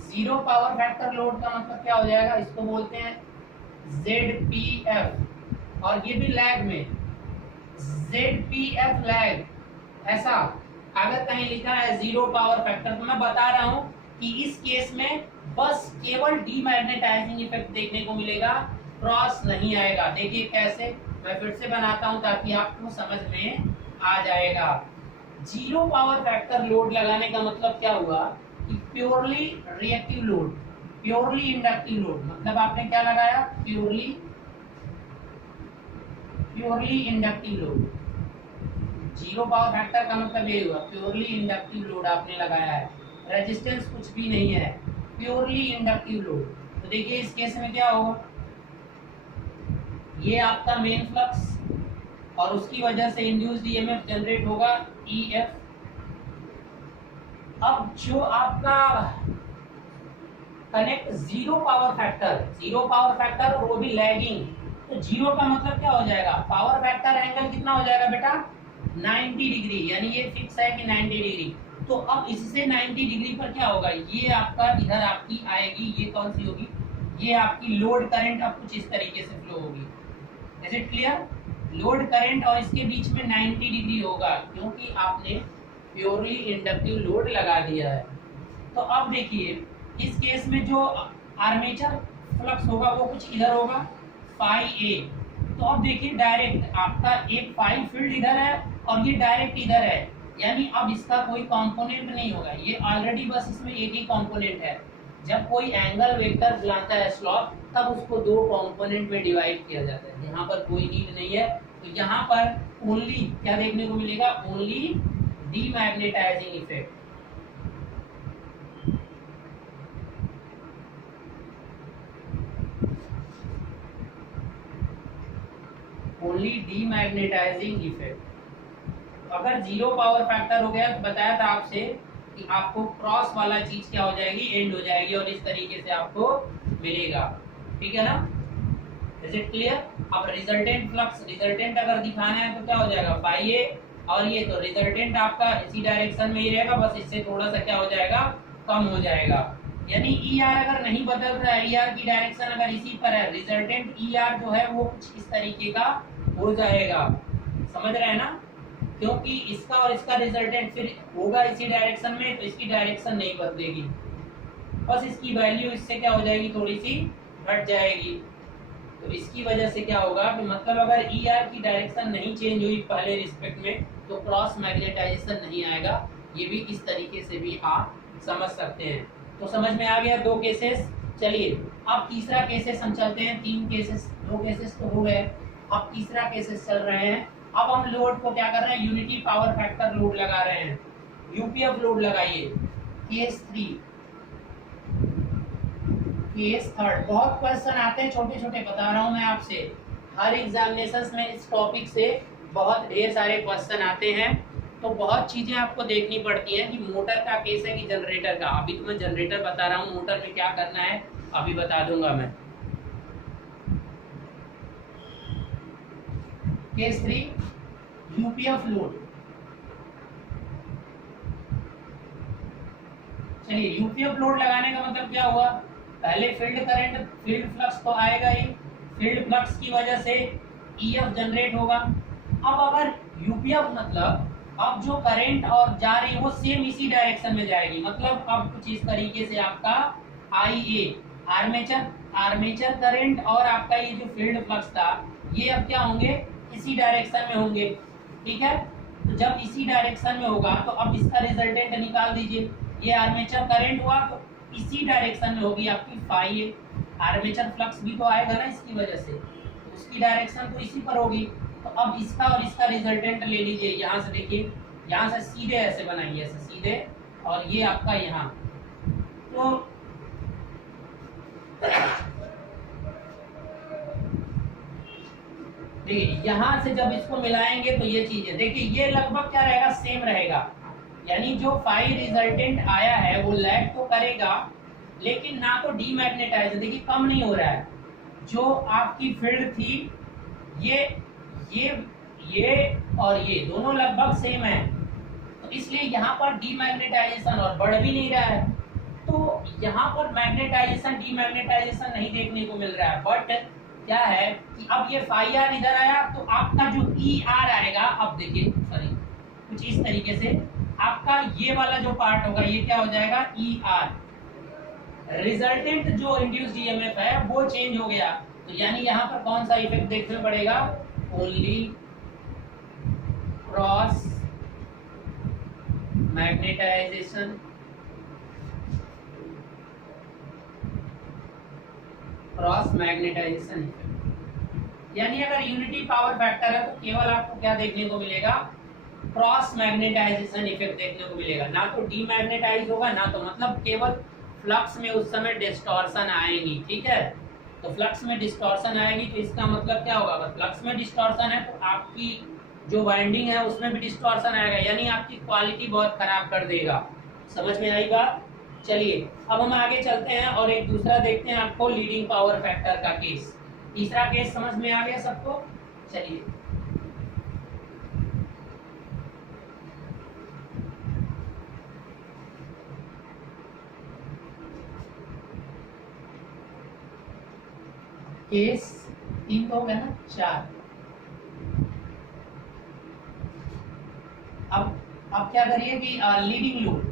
Zero power factor load का मतलब क्या हो जाएगा, इसको बोलते हैं ZPF, और ये भी लैग में ZPF लैग, ऐसा अगर कहीं लिखा है जीरो पावर फैक्टर, तो मैं बता रहा हूं कि इस केस में बस केवल डीमैग्नेटाइजिंग इफेक्ट देखने को मिलेगा, क्रॉस नहीं आएगा। देखिए कैसे, मैं फिर से बनाता हूं ताकि आपको समझ में आ जाएगा। जीरो पावर फैक्टर लोड लगाने का मतलब क्या हुआ कि purely reactive load, purely inductive load, मतलब आपने क्या लगाया, purely inductive load. Zero power factor का मतलब ये हुआ प्योरली इंडक्टिव लोड आपने लगाया है, रेजिस्टेंस कुछ भी नहीं है, प्योरली इंडक्टिव लोड। तो देखिए इस केस में क्या होगा, ये आपका मेन फ्लक्स और उसकी वजह से इंड्यूस्ड ईएमएफ जनरेट होगा ईएफ। अब जो आपका कनेक्ट जीरो पावर फैक्टर और वो भी लैगिंग, तो जीरो का मतलब क्या हो जाएगा, पावर फैक्टर एंगल कितना हो जाएगा बेटा 90 डिग्री, यानी ये फिक्स है कि 90 डिग्री। तो अब इससे 90 डिग्री पर क्या होगा, ये आपका इधर आपकी आएगी, ये कौन सी होगी, ये आपकी लोड करंट अब कुछ इस तरीके से फ्लो होगी। Is it clear? Load current और इसके बीच में 90 डिग्री होगा क्योंकि आपने प्योरली इंडक्टिव लोड लगा दिया है। तो अब देखिए इस केस में जो आर्मेचर फ्लक्स होगा वो कुछ इधर होगा फाई ए। तो अब देखिए डायरेक्ट आपका एक फाई फील्ड इधर है और ये डायरेक्ट इधर है, यानी अब इसका कोई कंपोनेंट नहीं होगा, ये ऑलरेडी बस इसमें एक ही कंपोनेंट है। जब कोई एंगल वेक्टर बुलाता है स्लॉप तब उसको दो कंपोनेंट में डिवाइड किया जाता है। यहाँ पर कोई नीड नहीं है, तो यहाँ पर ओनली क्या देखने को मिलेगा, only demagnetising effect. Only demagnetising effect. अगर जीरो पावर फैक्टर हो गया तो बताया था आपसे कि आपको क्रॉस वाला चीज क्या हो जाएगी, एंड हो जाएगी और इस तरीके से आपको मिलेगा, ठीक है ना? Is it clear? अब रिजल्टेंट फ्लक्स, रिजल्टेंट अगर दिखाना है तो क्या हो जाएगा फाई ए, और ये तो रिजल्टेंट आपका इसी डायरेक्शन में ही रहेगा, बस इससे थोड़ा सा क्या हो जाएगा, कम हो जाएगा। यानी ई आर अगर नहीं बदल रहा है, ई आर की डायरेक्शन अगर इसी पर है, रिजल्टेंट ई आर जो है वो कुछ इस तरीके का हो जाएगा। समझ रहे हैं ना? क्योंकि इसका और इसका रिजल्टेंट फिर होगा इसी डायरेक्शन में, तो इसकी डायरेक्शन नहीं बदलेगी, बस इसकी वैल्यू इससे क्या हो जाएगी, थोड़ी सी घट जाएगी। तो इसकी वजह से क्या होगा कि मतलब अगर ई आर की डायरेक्शन नहीं चेंज हुई पहले रिस्पेक्ट में तो क्रॉस मैग्नेटाइजेशन नहीं आएगा। ये भी इस तरीके से भी आप समझ सकते हैं। तो समझ में आ गया दो केसेस। चलिए अब तीसरा केसेस हम चलते हैं। तीन केसेस, दो केसेस तो हो गए, अब तीसरा केसेस चल रहे हैं। अब हम लोड को क्या कर रहे हैं, यूनिटी पावर फैक्टर लोड लगा रहे हैं, यूपीएफ लोड लगाइए। Case 3, case 3। बहुत क्वेश्चन आते हैं छोटे छोटे, बता रहा हूं मैं आपसे, हर एग्जामिनेशन में इस टॉपिक से बहुत ढेर सारे क्वेश्चन आते हैं। तो बहुत चीजें आपको देखनी पड़ती है कि मोटर का केस है कि जनरेटर का। अभी तो मैं जनरेटर बता रहा हूँ, मोटर में क्या करना है अभी बता दूंगा मैं। Case 3 UPF load. चलिए यूपीएफ लोड लगाने का मतलब क्या हुआ, पहले फील्ड करंट, फील्ड फ्लक्स तो आएगा ही, फील्ड फ्लक्स की वजह से ईएफ जनरेट होगा। अब अगर यूपीएफ मतलब अब जो करंट और जा रही है वो सेम इसी डायरेक्शन में जाएगी, मतलब अब कुछ इस तरीके से आपका आईए आर्मेचर करंट और आपका ये जो फील्ड फ्लक्स था ये अब क्या होंगे, इसी डायरेक्शन में होंगे, ठीक है? तो जब इसी डायरेक्शन में होगा तो अब इसका रिजल्टेंट निकाल दीजिए। ये आर्मेचर करंट हुआ तो इसी डायरेक्शन में होगी आपकी फाई ए, आर्मेचर फ्लक्स भी तो आएगा ना इसकी वजह से, तो उसकी डायरेक्शन तो इसी पर होगी। तो अब इसका और इसका रिजल्टेंट ले लीजिए, यहाँ से देखिए, यहाँ से सीधे ऐसे बनाइए, ऐसे सीधे, और ये आपका यहाँ, तो देखिए यहाँ से जब इसको मिलाएंगे तो ये चीज है, देखिए ये लगभग क्या रहेगा, सेम रहेगा। यानी जो फाई रिजल्टेंट आया है वो लैग तो करेगा लेकिन ना तो डीमैग्नेटाइज, देखिए कम नहीं हो रहा है। जो आपकी फील्ड थी ये और ये दोनों लगभग सेम है, तो इसलिए यहाँ पर डीमैग्नेटाइजेशन और बढ़ भी नहीं रहा है। तो यहाँ पर मैग्नेटाइजेशन डीमैग्नेटाइजेशन नहीं देखने को मिल रहा है। बट क्या है कि अब ये फाई आर इधर आया तो आपका जो ई आर आएगा, अब देखिए सॉरी कुछ इस तरीके से आपका ये वाला जो पार्ट होगा ये क्या हो जाएगा, ई आर। रिजल्टेंट जो इंड्यूस्ड ईएमएफ है वो चेंज हो गया, तो यानी यहाँ पर कौन सा इफेक्ट देखने पड़ेगा, only cross magnetization. Cross magnetization effect, यानी अगर यूनिटी पावर फैक्टर है तो केवल आपको क्या देखने को मिलेगा, क्रॉस मैग्नेटाइजेशन इफेक्ट देखने को मिलेगा, ना तो डीमैग्नेटाइज होगा ना तो, मतलब केवल फ्लक्स में उस समय डिस्टॉर्शन आएगी, ठीक है? तो फ्लक्स में डिस्टॉर्शन आएगी, तो इसका मतलब क्या होगा, अगर फ्लक्स में डिस्टॉर्शन है तो आपकी जो वाइंडिंग है उसमें भी डिस्टॉर्शन आएगा, यानी आपकी क्वालिटी बहुत खराब कर देगा। समझ में आई बात? चलिए अब हम आगे चलते हैं और एक दूसरा देखते हैं आपको लीडिंग पावर फैक्टर का केस। तीसरा केस समझ में आ गया सबको? चलिए केस 3 तो हो गया ना, 4। अब क्या करिए कि leading load,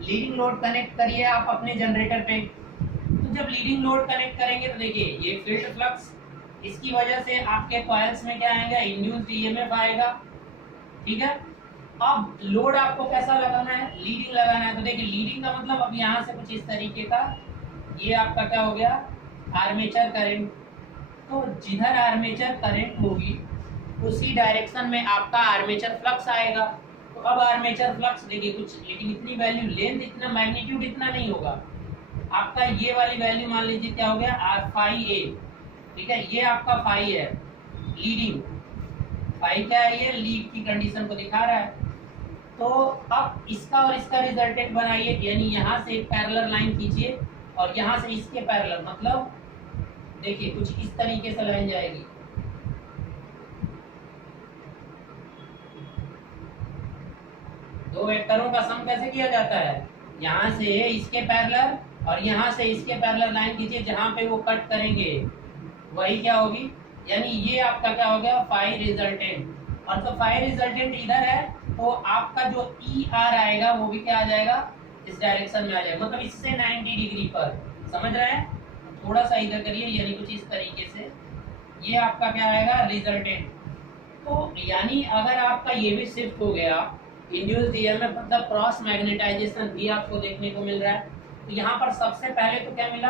leading load connect करिए आप अपने जनरेटर पे। तो जब लीडिंग लोड कनेक्ट करेंगे तो देखिए ये फील्ड फ्लक्स, इसकी वजह से आपके कॉइल्स में क्या आएगा, इंड्यूस्ड ईएमएफ आएगा। ठीक है, अब लोड आपको कैसा लगाना है, लीडिंग लगाना है। तो देखिए लीडिंग का मतलब अब यहाँ से कुछ इस तरीके का, ये आपका क्या हो गया, आर्मेचर करंट। तो जिधर आर्मेचर करंट होगी उसी डायरेक्शन में आपका आर्मेचर फ्लक्स आएगा। तो अब आर्मेचर फ्लक्स देखिए कुछ, लेकिन इतनी वैल्यू, लेंथ इतना, मैग्नीट्यूड इतना नहीं होगा आपका। ये वाली वैल्यू मान लीजिए क्या हो गया, आर फाई ए। ठीक है, ये आपका फाई है लीडिंग, फाई क्या है, ये लीड की कंडीशन को दिखा रहा है। तो अब इसका और इसका रिजल्टेंट बनाइए, यानी यहाँ से एक पैरेलल लाइन खींचिए और यहाँ से इसके पैरेलल, मतलब देखिए कुछ इस तरीके से लाइन जाएगी। दो वेक्टरों का सम कैसे किया जाता है, यहाँ से इसके पैरेलल और यहाँ से इसके पैरेलल लाइन खींचिए, जहाँ पे वो कट करेंगे वही क्या होगी, यानी ये आपका क्या हो गया, फाई रिजल्टेंट। और तो फाई रिजल्टेंट इधर है तो आपका जो ई आर आएगा वो भी क्या आ जाएगा, इस डायरेक्शन में आ जाएगा, मतलब इससे 90 डिग्री पर। समझ रहे हैं? थोड़ा सा इधर करिए, यानी कुछ इस तरीके से ये आपका क्या आएगा, रिजल्टेंट। तो यानी अगर आपका ये भी शिफ्ट हो गया, इंड्यूस्ड ईएमएफ मतलब क्रॉस मैग्नेटाइजेशन भी आपको देखने को मिल रहा है। तो यहाँ पर सबसे पहले तो क्या मिला,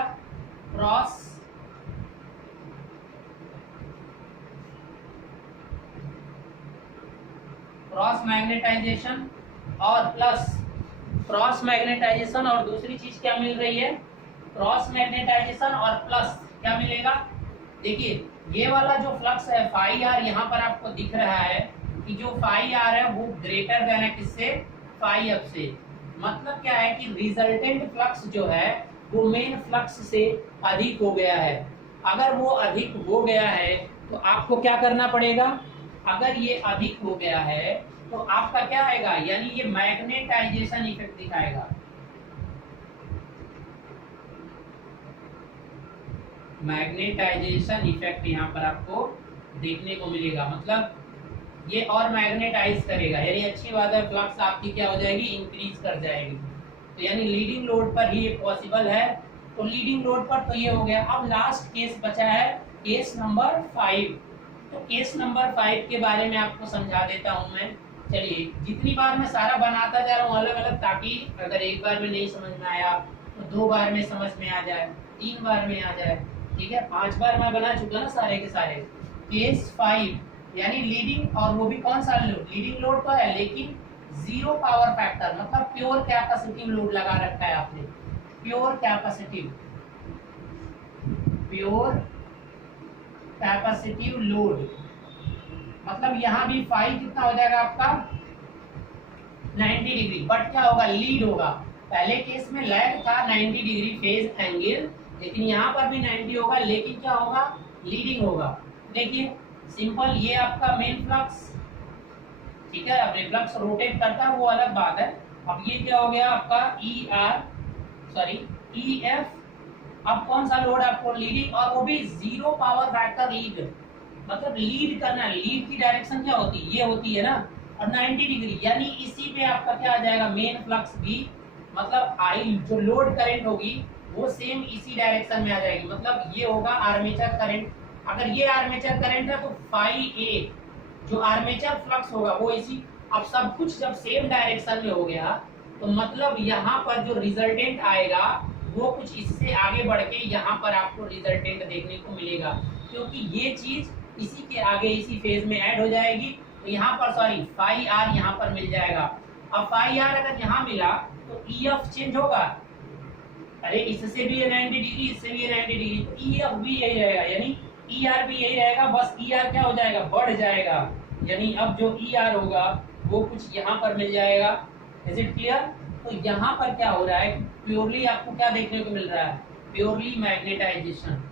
क्रॉस मैग्नेटाइजेशन और प्लस क्रॉस मैग्नेटाइजेशन, और दूसरी चीज क्या मिल रही है, क्रॉस मैग्नेटाइजेशन और प्लस क्या मिलेगा, देखिए ये वाला जो फ्लक्स है फाई आर, यहाँ पर आपको दिख रहा है कि जो फाई आर है वो ग्रेटर देन है किससे, फाई एफ से। मतलब क्या है कि रिजल्टेंट फ्लक्स जो है वो मेन फ्लक्स से अधिक हो गया है। अगर वो अधिक हो गया है तो आपको क्या करना पड़ेगा, अगर ये अधिक हो गया है तो आपका क्या आएगा, यानी ये मैग्नेटाइजेशन इफेक्ट दिखाएगा। मैग्नेटाइजेशन इफेक्ट यहाँ पर आपको देखने को मिलेगा, मतलब ये और मैग्नेटाइज करेगा, यानी अच्छी बात है, फ्लक्स आपकी क्या हो जाएगी, इंक्रीज कर जाएगी। तो यानी लीडिंग लोड पर ही ये पॉसिबल है। तो लीडिंग लोड पर तो ये हो गया। अब लास्ट केस बचा है केस नंबर 5। तो केस नंबर 5 के बारे में आपको समझा देता हूं मैं। चलिए, जितनी बार मैं सारा बनाता जा रहा हूँ अलग अलग, ताकि अगर एक बार में नहीं समझ में आया तो 2 बार में समझ में आ जाए, 3 बार में आ जाए। ठीक है, 5 बार मैं बना चुका ना सारे के सारे। केस 5 यानी लीडिंग, और वो भी कौन सा लोड, लीडिंग लोड तो है लेकिन 0 पावर फैक्टर, मतलब प्योर कैपेसिटिव लोड लगा रखा है आपने। प्योर कैपेसिटिव लोड, मतलब यहाँ भी फाई कितना हो जाएगा आपका, 90 डिग्री। बट क्या होगा, लीड होगा। पहले केस में लैग था 90 डिग्री फेज एंगल, लेकिन यहाँ पर भी 90 होगा, लेकिन क्या होगा, लीडिंग होगा। देखिए सिंपल, ये आपका मेन फ्लक्स, ठीक है, अब रिफ्लक्स रोटेट करता है वो अलग बात है। अब ये क्या हो गया आपका ई एफ। अब कौन सा लोड आपको, लीडिंग, और वो भी 0 पावर फैक्टर लीड, मतलब लीड करना। लीड की डायरेक्शन क्या होती है, ये होती है ना, और 90 डिग्री, यानी इसी पे आपका क्या आ जाएगा, मेन फ्लक्स भी, मतलब आई जो लोड करंट होगी वो सेम इसी डायरेक्शन में आ जाएगी। मतलब ये होगा आर्मेचर करंट। अगर ये आर्मेचर करंट है तो फाई ए जो आर्मेचर फ्लक्स होगा वो इसी। अब सब कुछ जब सेम डायरेक्शन में हो गया तो मतलब यहाँ पर जो रिजल्टेंट आएगा वो कुछ इससे आगे बढ़ के यहाँ पर आपको रिजल्टेंट देखने को मिलेगा, क्योंकि ये चीज इसी के आगे इसी फेज में ऐड हो जाएगी। तो यहाँ पर फाई आर यहाँ पर मिल जाएगा। अब फाई आर अगर यहाँ मिला तो ई एफ चेंज होगा, अरे इससे भी ये 90 डिग्री, इससे भी ये 90 डिग्री, तो ई एफ भी यही रहेगा, यानी ई आर भी यही रहेगा, बस ई आर क्या हो जाएगा, बढ़ जाएगा, यानी अब जो ई आर होगा वो कुछ यहाँ पर मिल जाएगा। Is it clear? तो यहाँ पर क्या हो रहा है, प्योरली आपको क्या देखने को मिल रहा है, purely magnetization.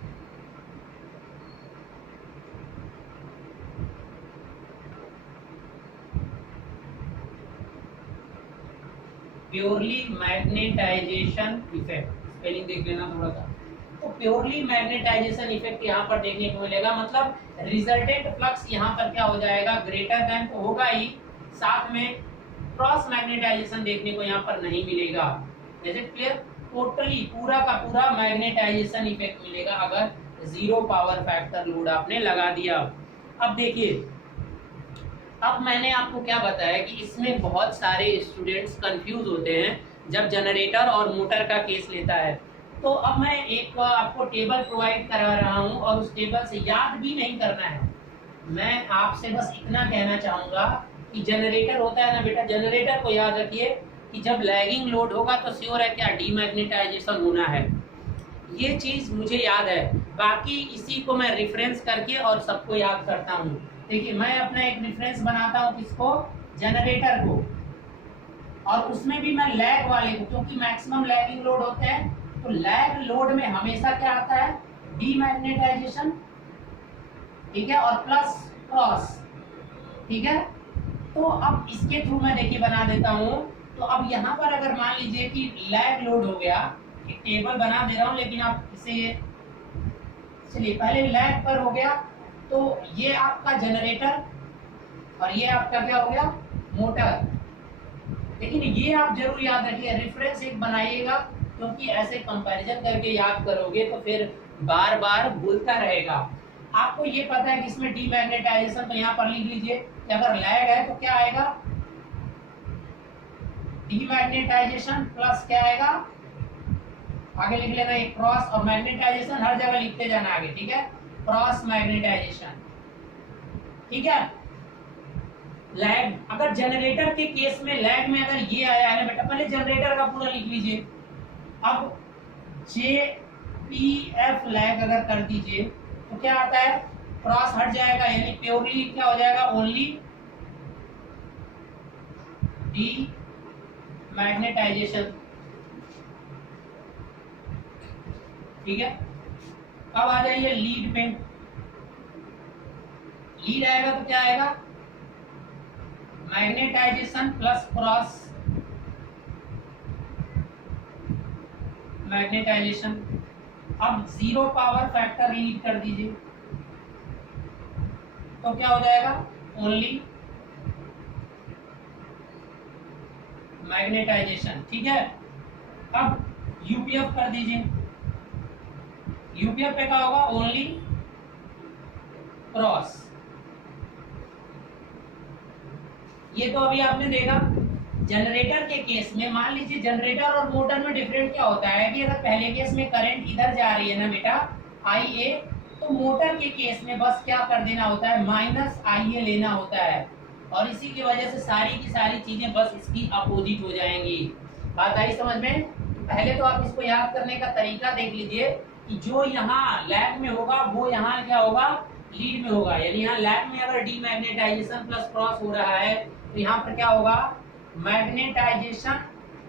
Purely magnetization effect, spelling देख लेना थोड़ा सा। तो प्योरली मैग्नेटाइजेशन इफेक्ट यहाँ पर देखने को मिलेगा, मतलब रिजल्टेंट फ्लक्स यहाँ पर क्या हो जाएगा, ग्रेटर देन तो होगा ही, साथ में क्रॉस मैग्नेटाइजेशन देखने को यहाँ पर नहीं मिलेगा। Is it clear? टोटली पूरा का पूरा मैग्नेटाइजेशन इफेक्ट मिलेगा अगर जीरो पावर फैक्टर लोड आपने लगा दिया। अब देखिए, अब मैंने आपको क्या बताया कि इसमें बहुत सारे स्टूडेंट्स कंफ्यूज होते हैं जब जनरेटर और मोटर का केस लेता है। तो अब मैं एक आपको टेबल प्रोवाइड करा रहा हूं और उस टेबल से याद भी नहीं करना है, मैं आपसे बस इतना कहना चाहूंगा कि जनरेटर होता है ना बेटा, जनरेटर को याद रखिए कि जब लैगिंग लोड होगा तो श्योर है क्या, डीमैग्नेटाइजेशन होना है, ये चीज मुझे याद है। बाकी इसी को मैं रेफरेंस करके और सबको याद करता हूँ। देखिए मैं अपना एक रेफरेंस बनाता हूँ, किसको, जनरेटर को, और उसमें भी मैं लैग वाले को, क्योंकि मैक्सिमम लैगिंग लोड होते हैं, तो लैग लोड में हमेशा क्या आता है, डीमैग्नेटाइजेशन, ठीक है, और प्लस क्रॉस, ठीक है। तो अब इसके थ्रू मैं देखिए बना देता हूँ। तो अब यहाँ पर अगर मान लीजिए कि लैग लोड हो गया, एक टेबल बना दे रहा हूँ लेकिन आप इसे, चलिए पहले लैग पर हो गया, तो ये आपका जनरेटर और ये आपका क्या हो गया, मोटर। लेकिन ये आप जरूर याद रखिए, रेफरेंस एक बनाइएगा, क्योंकि ऐसे कंपैरिजन करके याद करोगे तो फिर बार बार भूलता रहेगा। आपको ये पता है कि इसमें डीमैग्नेटाइजेशन, तो यहाँ पर लिख लीजिए कि अगर लैग है तो क्या आएगा, डीमैग्नेटाइजेशन प्लस क्या आएगा, आगे लिख लेना एक क्रॉस, और मैग्नेटाइजेशन हर जगह लिखते जाना आगे, ठीक है, क्रॉस मैग्नेटाइजेशन, ठीक है। लैग, अगर जनरेटर के केस में लैग में अगर ये आया है ना बेटा, पहले जनरेटर का पूरा लिख लीजिए। अब JPF लैग अगर कर दीजिए तो क्या आता है, क्रॉस हट जाएगा, यानी प्योरली क्या हो जाएगा, ओनली डीमैग्नेटाइजेशन, ठीक है। अब आ जाइए लीड पे, लीड आएगा तो क्या आएगा, मैग्नेटाइजेशन प्लस क्रॉस मैग्नेटाइजेशन। अब जीरो पावर फैक्टर लीड कर दीजिए तो क्या हो जाएगा, ओनली मैग्नेटाइजेशन, ठीक है। अब यूपीएफ कर दीजिए, यूपीएफ पे क्या होगा, ओनली क्रॉस। ये तो अभी आपने देखा। जनरेटर के केस में मान लीजिए, जनरेटर और मोटर में डिफरेंट क्या होता है कि अगर पहले केस में करंट इधर जा रही है ना बेटा, IA, तो मोटर के केस में बस क्या कर देना होता है, माइनस IA लेना होता है, और इसी की वजह से सारी की सारी चीजें बस इसकी अपोजिट हो जाएंगी। बात आई समझ में? पहले तो आप इसको याद करने का तरीका देख लीजिए कि जो यहाँ लैग में होगा वो यहाँ क्या होगा, लीड में होगा, यानी यहाँ लैग में अगर डीमैग्नेटाइजेशन प्लस क्रॉस हो रहा है तो यहाँ पर क्या होगा, मैग्नेटाइजेशन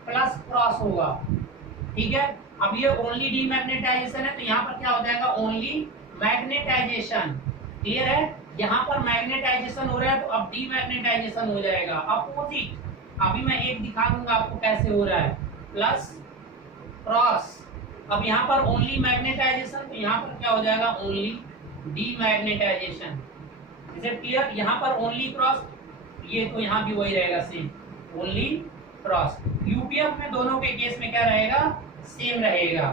प्लस क्रॉस होगा, ठीक है। अब ये ओनली डीमैग्नेटाइजेशन है तो यहाँ पर क्या हो जाएगा, ओनली मैग्नेटाइजेशन, क्लियर है। यहाँ पर मैग्नेटाइजेशन हो रहा है तो अब डीमैग्नेटाइजेशन हो जाएगा, अपोजिट। अभी मैं एक दिखा दूंगा आपको कैसे हो रहा है, प्लस क्रॉस। अब यहाँ पर ओनली मैग्नेटाइजेशन तो यहाँ पर क्या हो जाएगा, only demagnetization. Is it clear? यहाँ पर ओनली क्रॉस, ये तो यहाँ भी वही रहेगा, सेम ओनली क्रॉस। यूपीएफ में दोनों के केस में क्या रहेगा, सेम रहेगा।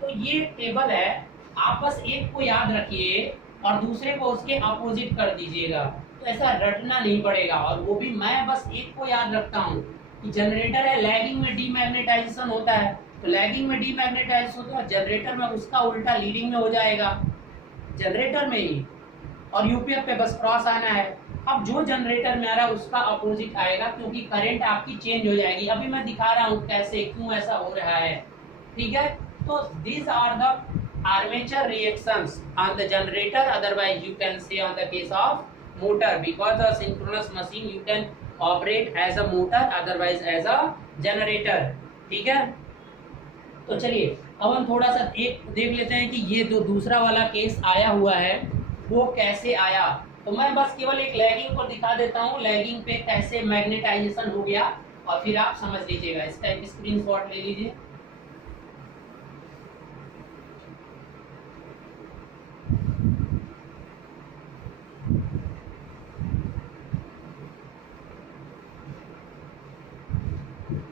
तो ये टेबल है, आप बस एक को याद रखिए और दूसरे को उसके अपोजिट कर दीजिएगा, तो ऐसा रटना नहीं पड़ेगा। और वो भी मैं बस एक को याद रखता हूँ कि जनरेटर है, लैगिंग में डीमैग्नेटाइजेशन होता है, तो लैगिंग में डीमैग्नेटाइजेशन होता है, जनरेटर में उसका उल्टा लीडिंग में हो जाएगा, जनरेटर में ही। और यूपीएफ पे बस क्रॉस आना है, अब जो जनरेटर में आ रहा है उसका अपोजिट आएगा, क्योंकि करंट आपकी चेंज हो जाएगी। अभी मैं दिखा रहा हूँ कैसे, क्यों ऐसा हो रहा है, ठीक है। तो these are the armature reactions on the generator, otherwise you can say on the case of motor, because a synchronous machine you can operate as a motor, otherwise as a generator, ठीक है। तो चलिए अब हम थोड़ा सा एक देख लेते हैं कि ये जो दूसरा वाला केस आया हुआ है वो कैसे आया। तो मैं बस केवल एक लैगिंग को दिखा देता हूँ, लैगिंग पे कैसे मैग्नेटाइजेशन हो गया, और फिर आप समझ लीजिएगा। इसका एक स्क्रीनशॉट ले लीजिए।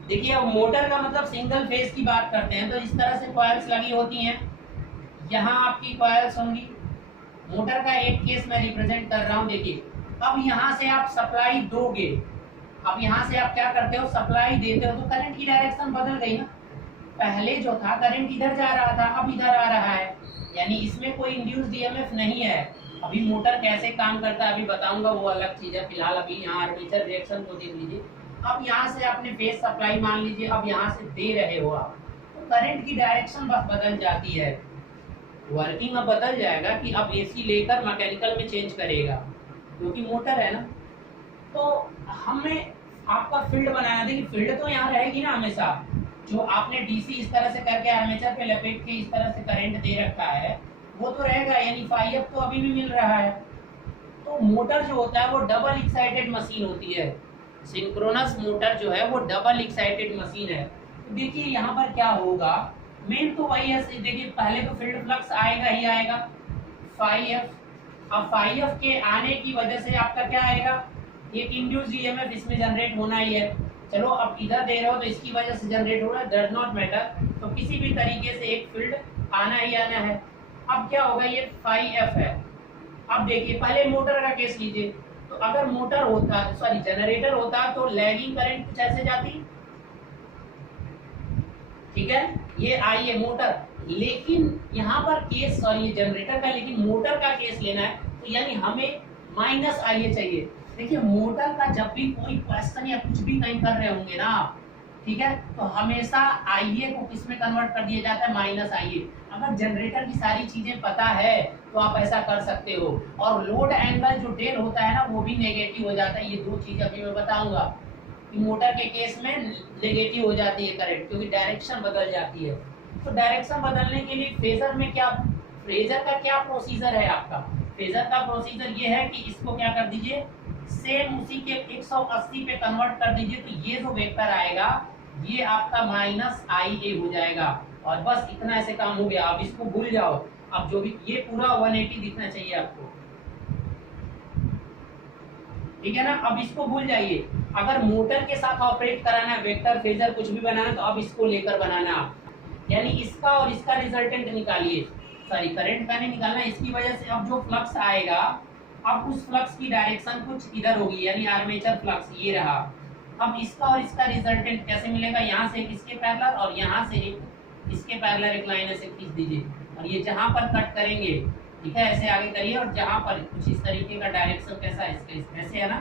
देखिए अब मोटर का मतलब सिंगल फेज की बात करते हैं तो इस तरह से कॉइल्स लगी होती हैं, यहाँ आपकी कॉइल्स होंगी। मोटर का एक केस मैं रिप्रेजेंट कर रहा हूँ। देखिए अब यहाँ से आप सप्लाई दोगे, अब यहाँ से आप क्या करते हो, सप्लाई देते हो, तो करंट की डायरेक्शन बदल गई ना। पहले जो था करंट इधर जा रहा था, अब इधर आ रहा है, यानी इसमें कोई इंड्यूस्ड ईएमएफ नहीं है। अभी मोटर कैसे काम करता है अभी बताऊंगा, वो अलग चीज है। फिलहाल अभी यहाँ आर्मेचर रिएक्शन को देख लीजिए। अब यहाँ से आपने फेज सप्लाई मान लीजिए, अब यहाँ से दे रहे हो आप, तो करंट की डायरेक्शन बस बदल जाती है। वर्किंग अब बदल जाएगा कि अब एसी लेकर मैकेनिकल में चेंज करेगा, क्योंकि मोटर है ना। तो हमें आपका फील्ड बनाना, देखिए फील्ड तो यहाँ रहेगी ना हमेशा। जो आपने डीसी इस तरह से करके आर्मेचर पे लपेट के इस तरह से करंट दे रखा है वो तो रहेगा, यानी फाई तो अभी भी मिल रहा है। तो मोटर जो होता है वो डबल एक्साइटेड मशीन होती है। सिंक्रोनस मोटर जो है वो डबल एक्साइटेड मशीन है। तो देखिए यहाँ पर क्या होगा, मेन तो वही है। देखिए पहले तो फील्ड फ्लक्स आएगा ही आएगा, फाई एफ। अब फाई एफ के आने की वजह से आपका क्या आएगा, एक इंड्यूस्ड ईएमएफ इसमें जनरेट होना ही है। चलो अब इधर दे रहे हो तो इसकी वजह से जनरेट हो रहा है, डज नॉट मैटर। तो किसी भी तरीके से एक फील्ड आना ही आना है। अब क्या होगा, ये फाई एफ है। अब देखिए पहले मोटर का केस लीजिए, तो अगर मोटर होता, सॉरी जनरेटर होता, तो लैगिंग करंट कुछ ऐसे जाती, ठीक है, ये आई है मोटर। लेकिन यहाँ पर केस, सॉरी ये जनरेटर का, लेकिन मोटर का केस लेना है तो यानी हमें माइनस आई चाहिए। देखिए मोटर का जब भी कोई क्वेश्चन या कुछ भी कहीं कर रहे होंगे ना आप, ठीक है, तो हमेशा आईए को किस में कन्वर्ट कर दिया जाता है, माइनस आईए। अगर जनरेटर की सारी चीजें पता है तो आप ऐसा कर सकते हो। और लोड एंगल जो डेल होता है ना वो भी नेगेटिव हो जाता है। ये दो चीज अभी मैं बताऊंगा कि मोटर के केस में नेगेटिव हो जाती है करंट, क्योंकि डायरेक्शन बदल जाती है। तो डायरेक्शन बदलने के लिए फेजर में क्या, फेजर का क्या प्रोसीजर है आपका, फेजर का प्रोसीजर ये है कि इसको क्या कर दीजिए, सेम उसी के 180 पे कन्वर्ट कर दीजिए। तो ये जो वेक्टर आएगा ये आपका माइनस आई ए हो जाएगा, और बस इतना ऐसे काम हो गया। अब इसको भूल जाओ। अब जो भी ये पूरा 180 दिखना चाहिए आपको, ठीक है ना। अब इसको भूल जाइए। अगर मोटर के साथ ऑपरेट कराना है, वेक्टर फेजर कुछ भी बनाना, तो अब इसको लेकर बनाना, यानी इसका और इसका रिजल्टेंट निकालिए। सॉरी करंट का नहीं निकालना, इसकी वजह से अब जो फ्लक्स आएगा, अब उस फ्लक्स की डायरेक्शन कुछ इधर होगी, यानी आर्मेचर फ्लक्स ये रहा। अब इसका और इसका रिजल्टेंट कैसे मिलेगा, यहाँ से इसके पैरेलल और यहाँ से इसके पैरेलल एक लाइन ऐसे खींच दीजिए, और ये जहां पर कट करेंगे, ठीक है, ऐसे आगे करिए, और जहां पर कुछ इस तरीके का डायरेक्शन कैसा है इसका, ऐसे है ना,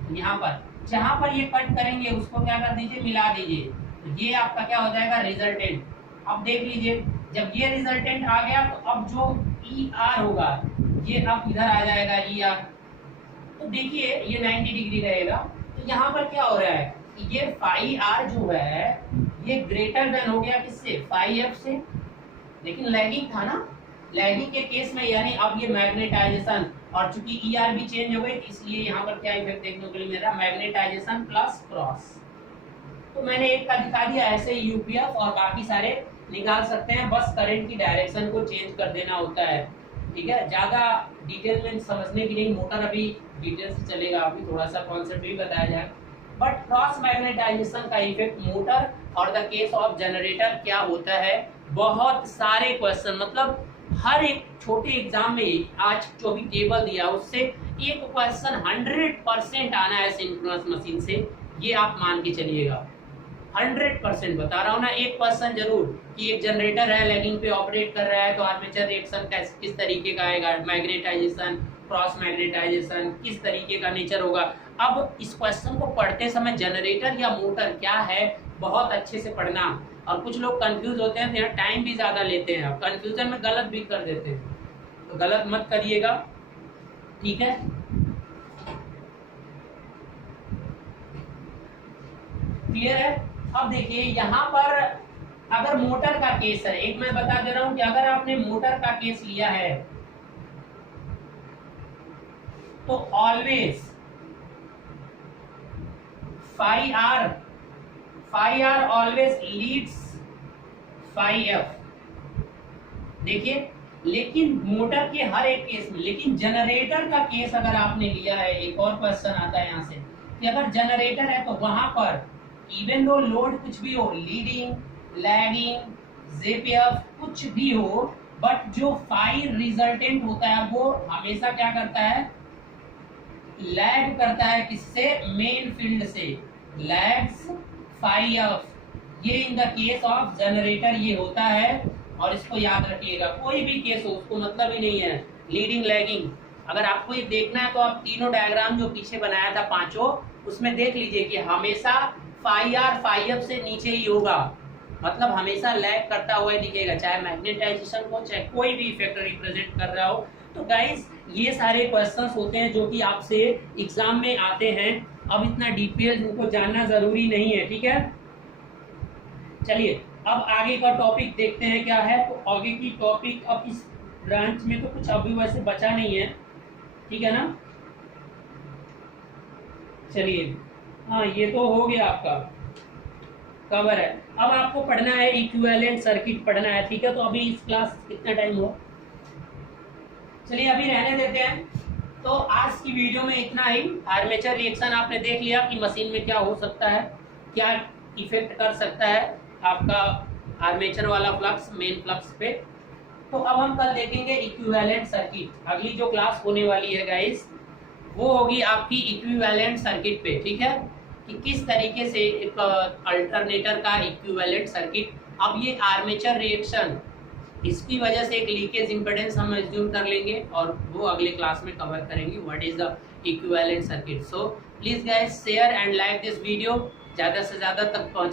तो यहाँ पर जहां पर ये कट करेंगे उसको क्या कर दीजिए, मिला दीजिए। तो ये आपका क्या हो जाएगा, रिजल्टेंट। अब देख लीजिए जब ये रिजल्टेंट आ गया तो अब जो ई आर होगा ये अब इधर आ जाएगा ई आर। तो देखिए ये 90 डिग्री रहेगा। तो यहाँ पर क्या हो रहा है, ये फाई आर जो है ये ग्रेटर देन हो गया किससे, फाई एफ से। लेकिन लैगिंग था ना, लैगिंग के केस में यानी अब ये मैग्नेटाइजेशन, और चूंकि ई आर भी चेंज हो गई इसलिए यहाँ पर क्या इफेक्ट देखने को मिल रहा है, मैग्नेटाइजेशन प्लस क्रॉस। तो मैंने एक का दिखा दिया, ऐसे ही यूपीएफ और बाकी सारे निकाल सकते हैं। बस करंट की डायरेक्शन को चेंज कर देना होता है, ठीक है। ज्यादा डिटेल में समझने की नहीं, मोटर अभी डिटेल से चलेगा, अभी थोड़ा सा कॉन्सेप्ट भी बताया जाए। बट क्रॉस मैग्नेटाइजेशन का इफेक्ट मोटर और द केस ऑफ जनरेटर क्या होता है, बहुत सारे क्वेश्चन, मतलब हर एक छोटे एग्जाम में आज जो भी टेबल दिया उससे एक क्वेश्चन 100% आना है सिंक्रोनस मशीन से, ये आप मान के चलिएगा। 100% बता रहा हूँ ना, एक क्वेश्चन जरूर कि एक जनरेटर है लैगिंग पे ऑपरेट कर रहा है तो आर्मेचर रिएक्शन किस तरीके का आएगा, मैग्नेटाइजेशन, क्रॉस मैग्नेटाइजेशन किस तरीके का नेचर होगा। अब इस क्वेश्चन को पढ़ते समय जनरेटर या मोटर क्या है बहुत अच्छे से पढ़ना। और कुछ लोग कंफ्यूज होते हैं तो यहाँ टाइम भी ज्यादा लेते हैं, कंफ्यूजन में गलत भी कर देते हैं, तो गलत मत करिएगा, ठीक है। क्लियर है। अब देखिए यहाँ पर अगर मोटर का केस है, एक मैं बता दे रहा हूं कि अगर आपने मोटर का केस लिया है तो always phi are always leads phi F. देखिए लेकिन मोटर के हर एक केस में, लेकिन जनरेटर का केस अगर आपने लिया है, एक और क्वेश्चन आता है यहाँ से कि अगर जनरेटर है तो वहां पर इवन दो लोड कुछ भी हो, लीडिंग, लैगिंग, जेपीएफ कुछ भी हो, बट जो फाई रिजल्टेंट होता है वो हमेशा क्या करता है, लैग करता है किससे, मेन फील्ड से, लैग्स फाई एफ। ये इन द केस ऑफ जनरेटर ये होता है, और इसको याद रखिएगा, कोई भी केस हो उसको मतलब ही नहीं है लीडिंग लैगिंग। अगर आपको ये देखना है तो आप तीनों डायग्राम जो पीछे बनाया था पांचों, उसमें देख लीजिए कि हमेशा फाई आर फाई एफ से नीचे ही होगा, मतलब हमेशा लैग करता हुआ दिखेगा, चाहे मैग्नेटाइजेशन को चाहे कोई भी इफेक्ट रिप्रेजेंट कर रहा हो। तो गाइस ये सारे क्वेश्चंस होते हैं जो कि आपसे एग्जाम में आते हैं, अब इतना डिटेल उनको जानना जरूरी नहीं है, ठीक है। चलिए अब आगे का टॉपिक देखते हैं क्या है। तो आगे की टॉपिक, अब इस ब्रांच में तो कुछ अभी वैसे बचा नहीं है, ठीक है ना। चलिए हाँ ये तो हो गया आपका कवर है। अब आपको पढ़ना है इक्विवेलेंट सर्किट पढ़ना है, ठीक है। तो अभी इस क्लास कितना टाइम हो, चलिए अभी रहने देते हैं। तो आज की वीडियो में इतना ही। आर्मेचर रिएक्शन आपने देख लिया कि मशीन में क्या हो सकता है, क्या इफेक्ट कर सकता है आपका आर्मेचर वाला फ्लक्स मेन फ्लक्स पे। तो अब हम कल देखेंगे इक्विवेलेंट सर्किट। अगली जो क्लास होने वाली है गाइस वो होगी आपकी इक्विवेलेंट सर्किट पे, ठीक है, कि किस तरीके से एक अल्टरनेटर का इक्विवेलेंट सर्किट। अब ये आर्मेचर रिएक्शन, इसकी वजह से एक लीकेज इंपेडेंस हम एज्यूम कर लेंगे और वो अगले क्लास में कवर करेंगे what is the equivalent circuit. So please guys share and like this video, ज़्यादा से ज़्यादा तक पहुँचा